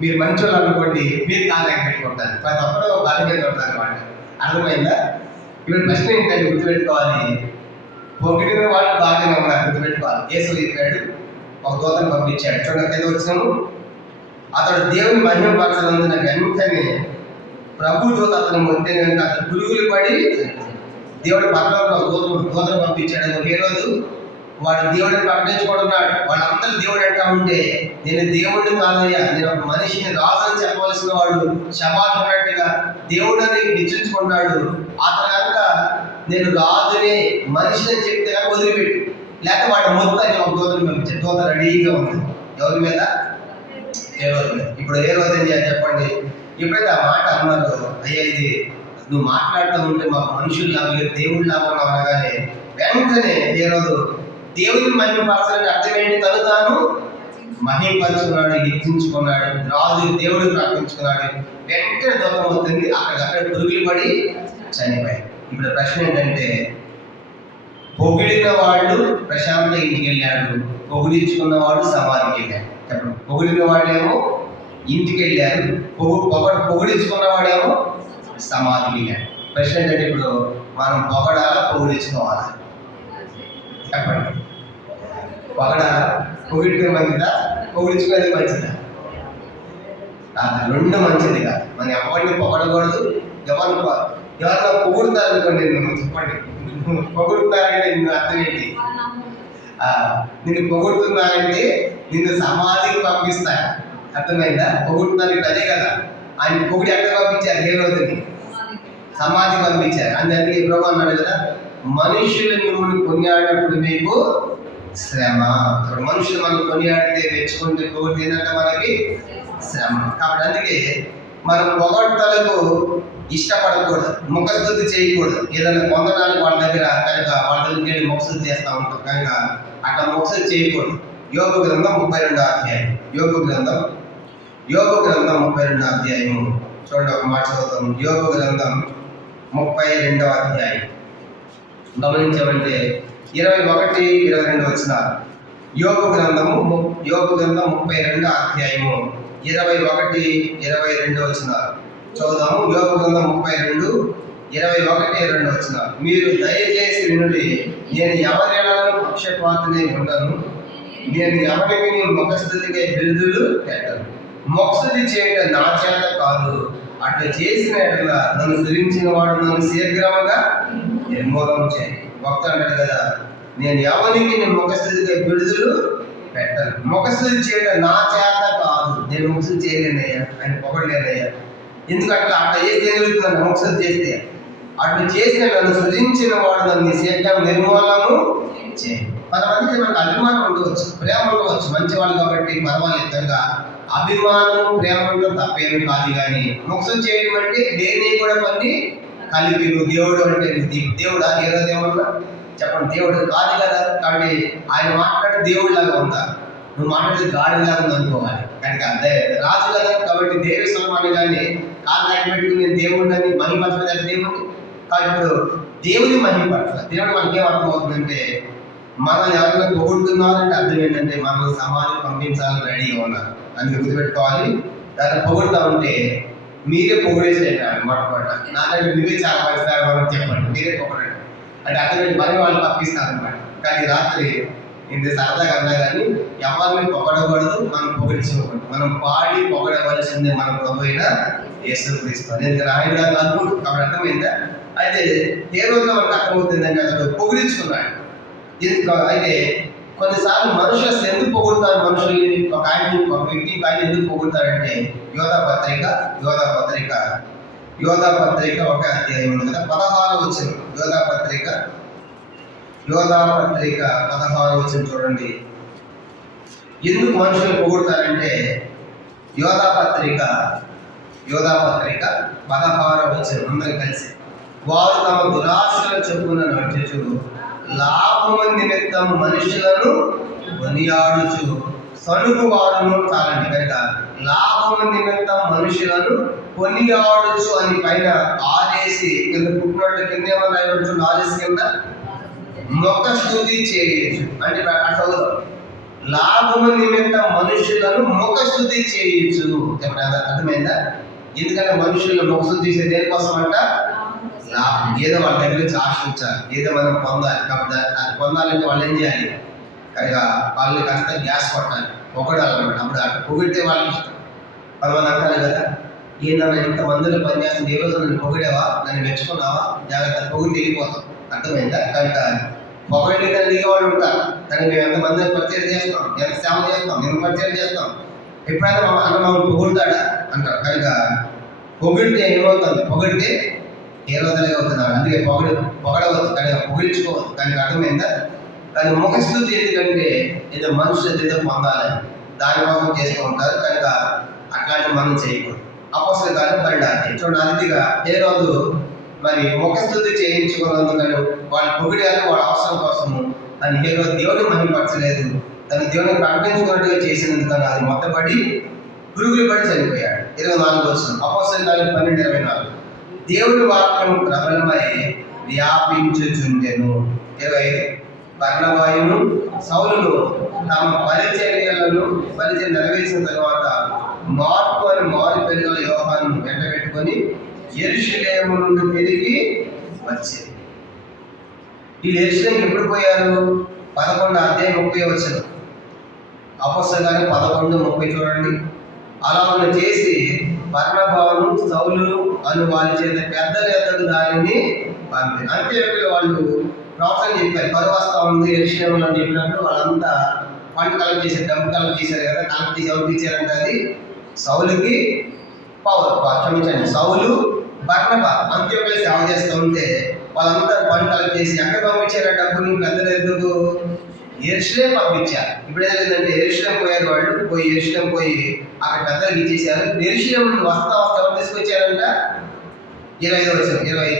మీరు మంచోళ్ళు అనుకోండి, మీరు కాళ్ళకి పెట్టుకుంటారు. ప్రతి ఒక్కరు బలమే ఉంటారు అన్నమాట. అర్థమైందా? ఇప్పుడు ప్రశ్న ఏంటంటే గుర్తుపెట్టుకోవాలి, పొగిడిన వాళ్ళు బాగానే ఉన్నారు, గుర్తుపెట్టుకోవాలి. యేసు చెప్పాడు, ఒక దూతను పంపించాడు. చూడండి ఏదో వచ్చినాము, అతడు దేవుని మహిమపరచనందున వెంటనే ప్రభు దూత అతను వస్తే కనుక అతను పురుగులు పడి దేవుడు పక్కన దూతను పంపించాడు. ఏ రోజు వాడు దేవుడిని ప్రకటించుకుంటున్నాడు. వాళ్ళందరూ దేవుడు అంటా ఉంటే నేను దేవుడిని కాదయ్యా, నేను ఒక మనిషిని రాజని చెప్పవలసిన వాడు శబాష్ అన్నట్టుగా దేవుడని హెచ్చించుకున్నాడు. అతను కనుక నేను రాజుని మనిషిని చెప్తే కనుక వదిలిపెట్టు, లేకపోతే వాడు మొత్తాన్ని ఒక దూతను పంపించాడు. దూత రెడీగా ఉంది ఎవరి మీద, ఏ రోజు మీద. ఇప్పుడు ఏ రోజు ఏం చేయాలి చెప్పండి. ఎప్పుడైతే ఆ మాట అన్నారు, అయ్యా ఇది నువ్వు మాట్లాడుతూ ఉంటే మాకు మనుషుల్లాగా లేదు దేవుడిలాగా ఉన్నావు అనగానే వెంటనే ఏ రోజు దేవుని మహిమపరచాలని అర్థం ఏంటి, తను తాను మహిమపరుచుకున్నాడు, హెచ్చించుకున్నాడు, రాజు దేవుడు ప్రకటించుకున్నాడు. వెంటనే దూతం అవుతుంది, అక్కడికక్కడ పురుగులు పడి చనిపోయాడు. ఇప్పుడు ప్రశ్న ఏంటంటే, పొగిడిన వాళ్ళు ప్రశాంత ఇంటికి వెళ్ళాడు, పొగిడించుకున్న వాడు సమాధికి వెళ్ళాడు. చెప్పండి, పొగిడిన వాళ్ళేమో ఇంటికి వెళ్ళారు, పొగిడించుకున్న వాడేమో సమాధికి వెళ్ళాడు. ప్రశ్న ఏంటంటే ఇప్పుడు మనం పొగడాలా పొగిడించుకోవాలా చెప్పండి. పొగడాలా, పొగిడితే మంచిదా, పొగిడించుకునేది మంచిదా? అది రెండు మంచిది కాదు. మనం ఎవరిని పొగడకూడదు, ఎవరిని పొగుడుతారు అనుకోండి. చెప్పండి, పొగుడుతారంటే అర్థం ఏంటి? నిన్ను పొగుడుతున్నారంటే నిన్ను సమాధికి పంపిస్తారు. అర్థమైందా? పొగుడుతున్నారు ఇప్పుడు అదే కదా. ఆయన పొగిడి ఎక్కడ పంపించారు? ఏ రోజుని సమాధి పంపించారు. అందుకే ప్రభు అన్నాడు కదా, మనుషులు మిమ్మల్ని కొనియాడినప్పుడు మీకు శ్రమ. ఇప్పుడు మనుషులు మనం కొనియాడితే మెచ్చుకుంటే పొగిడితే ఏంటంటే మనకి శ్రమ. కాబట్టి అందుకే మనం పొగడ్తలకు ఇష్టపడకూడదు, ముఖస్థుతి చేయకూడదు. ఏదైనా పొందడానికి వాళ్ళ దగ్గర కనుక వాళ్ళ దగ్గరికి వెళ్ళి ముఖస్థుతి చేస్తూ ఉంటాం కనుక అట్లా ముఖస్థుతి చేయకూడదు. యోగ గ్రంథం 32వ అధ్యాయం. యోగ గ్రంథం 32వ అధ్యాయము చూడండి, ఒక మాట చదువుతాం. యోగ గ్రంథం 32వ అధ్యాయం గమనించామంటే 21, 22 వచనాలు. యోగ గ్రంథం 32వ అధ్యాయము 21, 22 వచనాలు చదువుదాము. యోగ గ్రంథం 32, 21, 22 వచనాలు. మీరు దయచేసి వినుడి, నేను ఎవరిలో పక్షపాతనే ఉండను, నేను ఎవరికి ముఖస్థుతికి బిరుదులు పెట్టను. ముఖస్థుతి చేయడం నా చేత కాదు, అట్లా చేసిన ఎడల నన్ను ధరించిన వాడు నన్ను శీఘ్రముగా నిర్మూలన చేయి. భక్తుడు అంటాడు కదా, నేను ఎవరికి ముఖస్థుతికి బిరుదులు పెట్టను. ముఖస్థుతి చేయడం నా చేత కాదు, నేను ముఖస్థుతి చేయలేనయ్యా, ఆయన పొగడలేనయ్యా. ఎందుకంటే అట్లా చేస్తే జరుగుతుందండి. ముఖస్థుతి చేస్తే అట్లా చేసిన నన్ను సృజించిన వాడు నన్ను శీఘ్రం నిర్మూలము చేయి. కొంతమందికి మనకు అభిమానం ఉండవచ్చు, ప్రేమ ఉండవచ్చు, మంచి వాళ్ళు కాబట్టి పర్వాలేదు. కనుక అభిమానం ప్రేమ ఉండడం తప్పేమీ కాదు. కానీ ముఖస్థుతి చేయడం అంటే దేని కూడా కొన్ని కలిపి నువ్వు దేవుడు అంటే దేవుడా ఏదో దేవుడున్నా చెప్పండి, దేవుడు కాదు కదా. కాబట్టి ఆయన మాట్లాడే దేవుడిలాగా ఉందా, నువ్వు మాట్లాడేది గాడిలాగా ఉంది అనుకోవాలి. కనుక అదే రాజు కదా కాబట్టి దేవి సలమాని కానీ కాళ్ళు పెట్టుకుని నేను దేవుడిని మహిమపరచలేదు దేవుడిని. కాబట్టి ఇప్పుడు దేవుని మహిమపరచాలి. దేవుడు మనకేం అర్థమవుతుందంటే, మనల్ని ఎవరైనా పొగుడుతున్నారంటే అర్థం ఏంటంటే మనల్ని సమాజం పంపించాలని రెడీగా ఉన్నారు. అందుకే గుర్తుపెట్టుకోవాలి. దాన్ని పొగుడుతూ ఉంటే మీరే పొగిడేసేటాడు మొట్టమొదట. నాకంటే నువ్వే చాలా పరిస్థితి మనం చెప్పండి, మీరే పొగడండి అంటే అర్థం మరి వాళ్ళు పంపిస్తారు అనమాట. కానీ రాత్రి ఇంత సరదాగా అన్నా కానీ ఎవరిని పొగడకూడదు, మనం పొగిడించకూడదు. మనం పాడి పొగడవలసిందే మన ప్రభు అయిన యేసుక్రీస్తు. ఎందుకంటే ఆయన అనుకుంటు కాబట్టి అర్థమైందా. అయితే ఏ రోజున మనకు అర్థమవుతుందంటే అతడు పొగిడించుకున్నాడు. అయితే కొన్నిసార్లు మనుషులు ఎందుకు పొగుడుతారు? మనుషుల్ని ఒక వ్యక్తి ఆయన ఎందుకు పొగుడుతారంటే యోధా పత్రిక 1 అధ్యాయం ఉంది కదా, 16వ వచనం. యోధా పత్రిక 16వ వచనం చూడండి. ఎందుకు మనుషులు పొగుడుతారంటే యోధా పత్రిక 16వ వచనం అందరూ కలిసి, వారు తమ దురాశల చెప్పున నడుచుచు లాభము నిమిత్తం మనుషులను కొనియాడుచు సనుగు వారును చాలండి. కనుక లాభము నిమిత్తం మనుషులను కొనియాడుచు అని పైన ఆదేశి కింద పుట్టినట్టు కింద ఏమన్నా ఆదేశి కింద ముఖస్థుతి చేయొచ్చు అంటే అట్లా లాభము నిమిత్తం మనుషులను ముఖస్థుతి చేయొచ్చు. అర్థమైందా? ఎందుకంటే మనుషులను ముఖస్థుతి చేసే దేనికోసం అంట లాభం. ఏదో వాళ్ళ దగ్గర నుంచి ఆశించాలి, ఏదో మనం పొందాలి. కాబట్టి అది పొందాలంటే వాళ్ళు ఏం చేయాలి? కనుక వాళ్ళు కాస్త గ్యాస్ కొట్టాలి, పొగడాలన్నమాట. అప్పుడు అటు పొగిడితే వాళ్ళకి ఇష్టం. కొంతమంది అంటారు కదా, ఏంటన్నా ఇంతమందిలో పనిచేస్తుంది, ఏ రోజు నన్ను పొగిడావా, నన్ను మెచ్చుకున్నావా, జాగ్రత్త పొగిడి వెళ్ళిపోతాం. అర్థమైందా? కనుక పొగడిన దిగేవాళ్ళు ఉంటారు. కానీ మేము ఎంతమందిని పరిచయం చేస్తాం, ఎంత సేవ చేస్తాం, ఎంత పరిచయం చేస్తాం, ఎప్పుడైనా మా అన్న మమ్మల్ని పొగుడుతాడా అంటారు. కనుక పొగిడితే ఏమవుతుంది? పొగిడితే ఏ రోజులుగా అవుతున్నారు. అందుకే పొగడవచ్చు కానీ పొగిడించుకోవచ్చు. కానీ అర్థమైందా? కానీ ముఖస్థుతి ఎందుకంటే ఏదో మనుషులు ఏదో పొందాలని దానికోసం చేస్తూ ఉంటారు. కనుక అట్లాంటి మనం చేయకూడదు. అపోస్తలుల కార్యం 12వ అధ్యాయం చూడండి. అతిథిగా ఏ రోజు మరి ముఖస్థుతి చేయించుకున్నందుకని వాళ్ళు పొగిడారు వాళ్ళ అవసరం కోసము. అని ఏ రోజు దేవుని మహిమపరచలేదు, తన దేవుని ప్రకటించుకున్నట్టుగా చేసినందుకని అది మొత్తపడి పురుగులు పడి చనిపోయాడు. 24 వచనం అపోస్తలుల కార్యం 12:24 దేవుని వాక్యం ప్రబలమై వ్యాపించుచుండెను. 25 బర్నబాయును సౌలును తమ పరిచర్య నెరవేర్చిన తర్వాత మారు పెరుగుల యోహాను వెంట పెట్టుకొని యెరూషలేము నుండి తిరిగి వచ్చేది. వీళ్ళు యెరూషలేముకి ఎప్పుడు పోయారు? 11వ అధ్యాయం 30వ వచనం. అపోస్తలుల కార్యం 11:30 చూడండి. అలా వాళ్ళు చేసి బర్నబాను సౌలును అను వారి చేత పెద్దల యొద్దకు దానిని పంపారు. అంతే వాళ్ళు ప్రవక్తలు చెప్పారు, కరువు వస్తా ఉంది యెరూషలేములో అని చెప్పినప్పుడు వాళ్ళంతా ఫండ్ కలెక్ట్ చేశారు, డబ్బు కలెక్ట్ చేశారు కదా. కలెక్ట్ చేసి ఎవరికి ఇచ్చారంటే అది సౌలుకి క్షమించండి, సౌలు బర్నబా అంత్యోక్య సేవ చేస్తూ ఉంటే వాళ్ళంతా ఫండ్ కలెక్ట్ చేసి ఎక్కడ పంపించారు ఆ డబ్బుని పెద్దలు ఎందుకు? యెరూషలేం పంపించారు. ఇప్పుడు ఏదంటే యెరూషలేం పోయారు వాళ్ళు, యెరూషలేం పోయి అక్కడ పెద్దలకు ఇచ్చేసారు. యెరూషలేం వస్తా ఎవరు తీసుకొచ్చారంట? 25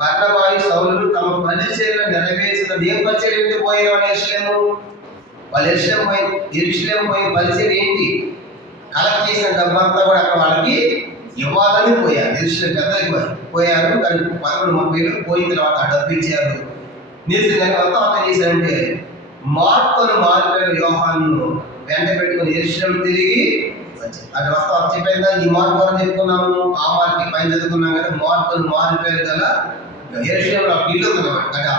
బర్నబాయు సౌలు తమ పరిచర్యను నెరవేర్చిన ఏం పరిచర్య ఎందుకు పోయారు వాళ్ళు యెరూషలేము? వాళ్ళు యెరూషలేం పోయి పరిచర్య ఏంటి? కలెక్ట్ చేసిన డబ్బంతా కూడా అక్కడ వాళ్ళకి ఇవ్వాలని పోయారు. యెరూషలేం పెద్దలకు పోయారు. కానీ 11:30 పోయిన తర్వాత ఆ డబ్బు ఇచ్చారు. నిలిచిన తర్వాత అంతా చేశారంటే మార్కును మారిపోయిన యోహాను వెంట పెట్టుకుని యెరూషలేం తిరిగి వచ్చారు. అక్కడ వస్తా చెప్పేదా ఈ మార్కు అని చెప్పుకున్నాము, ఆ మార్కి పైన చదువుకున్నాం కదా. మార్కును మారిపోయారు కదా యెరూషలేంలో ఇల్లు ఉందన్నమాట. కానీ ఆ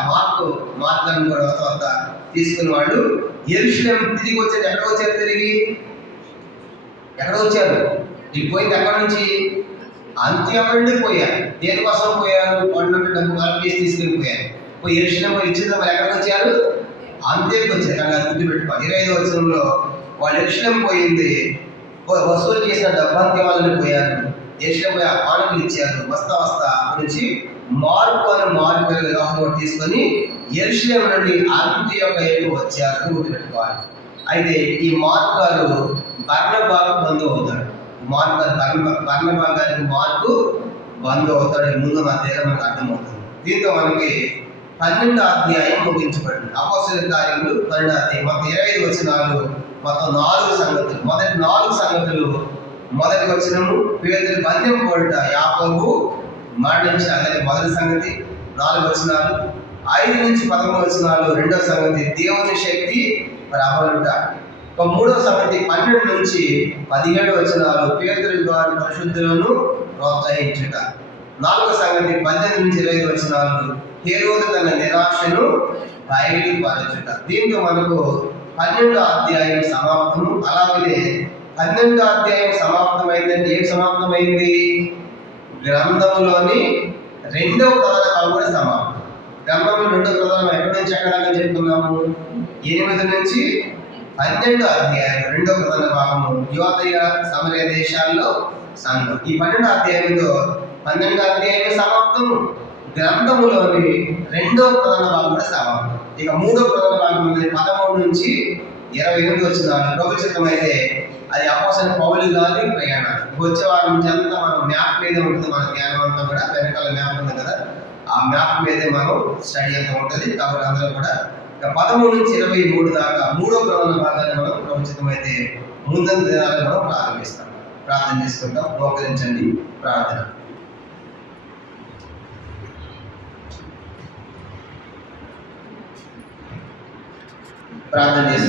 మార్గాన్ని కూడా వస్తా తీసుకున్న వాళ్ళు యెరూషలేం తిరిగి వచ్చారు. ఎక్కడ వచ్చారు? తిరిగి ఎక్కడ వచ్చారు? వీళ్ళు పోయింది ఎక్కడి నుంచి? అంత్యోక్య నుండి పోయారు. దేనికోసం పోయారు? పన్నులు డబ్బు కలెక్ట్ చేసి తీసుకుని పోయారు. యెరూషలేం పోయి ఇచ్చింది మరి ఎక్కడికి వచ్చారు? అంత్యోక్యకి వచ్చారు. కానీ అది గుర్తుపెట్టుకోవాలి. 25వ వచనంలో వాళ్ళు యెరూషలేం పోయింది, వసూలు చేసిన డబ్బంతి వాళ్ళని పోయారు. యెరూషలేం పోయి ఆ కానుకలు ఇచ్చారు. వస్తా నుంచి మార్పుని యోహాను తీసుకొని యెరూషలేం నుండి అంత్యోక్యకు వచ్చారు. గుర్తుపెట్టుకోవాలి. అయితే ఈ మార్కు గారు బర్నబాకు బంధువు అవుతాడు. బర్నబా గారికి మార్కు బంధువు అవుతాడు. ముందు అధ్యాయం మనకు అర్థమవుతుంది. దీంతో మనకి 12వ అధ్యాయం ముగించబడింది. అపోస్తలుల కార్యములు 12వ అధ్యాయం. మొత్తం 25 వచనాలు, మొత్తం 4 సంగతులు. మొదటి 4 సంగతులు. మొదటి వచనము పేతురు బంధం పోడుట, యాకోబు మరణించాలని మొదటి సంగతి 4 వచనాలు. 5 నుంచి 11 వచనాలు రెండవ సంగతి దేవుని శక్తి ప్రబలుట. 3వ సంగతి 12 నుంచి 17 వచనాలు పేతురు ద్వారా పరిశుద్ధులను ప్రోత్సహించుట. 4వ సంగతి 18 నుంచి 25 వచనాలు హేరోదు తన నిరాశను బయలుపరచుట. దీంతో మనకు 12వ అధ్యాయం సమాప్తము. అలాగే 12వ అధ్యాయం సమాప్తమైందంటే ఏం సమాప్తమైంది? గ్రంథములోని 2వ ప్రధాన భాగం కూడా సమాప్తం. గ్రంథంలో 2వ ప్రధానం ఎక్కడి నుంచి ఎక్కడాగా చెప్పుకున్నాము? 8 నుంచి 12వ అధ్యాయం 2వ ప్రధాన భాగము యోదయ సమరయ దేశాల్లో సంఘం. ఈ 12వ అధ్యాయంలో 12వ అధ్యాయం సమాప్తము. గ్రంథములోని 2వ ప్రధాన భాగం కూడా సమాప్తం. ఇక 3వ ప్రధాన భాగం 13 నుంచి 28 వచనాలు ప్రభు చిత్తమైతే అది అపోస్తలుల పౌలు గారి ప్రయాణాలు. వచ్చే వారం నుంచి అంతా మనం మ్యాప్ మీద ఉంటుంది. మన జ్ఞానం అంతా కూడా వెనకాల మ్యాప్ ఉంది కదా, ఆ మ్యాప్ మీదే మనం స్టడీ అంతా ఉంటుంది. కాబట్టి అందరూ కూడా ఇక 13 నుంచి 23 దాకా 3వ ప్రధాన భాగాన్ని మనం ప్రభు చిత్తమైతే ముందంత దినాలను మనం ప్రారంభిస్తాం. ప్రార్థన చేసుకుంటాం. మోకరించండి. ప్రార్థన. ప్రార్థన చేసుకుంటాం.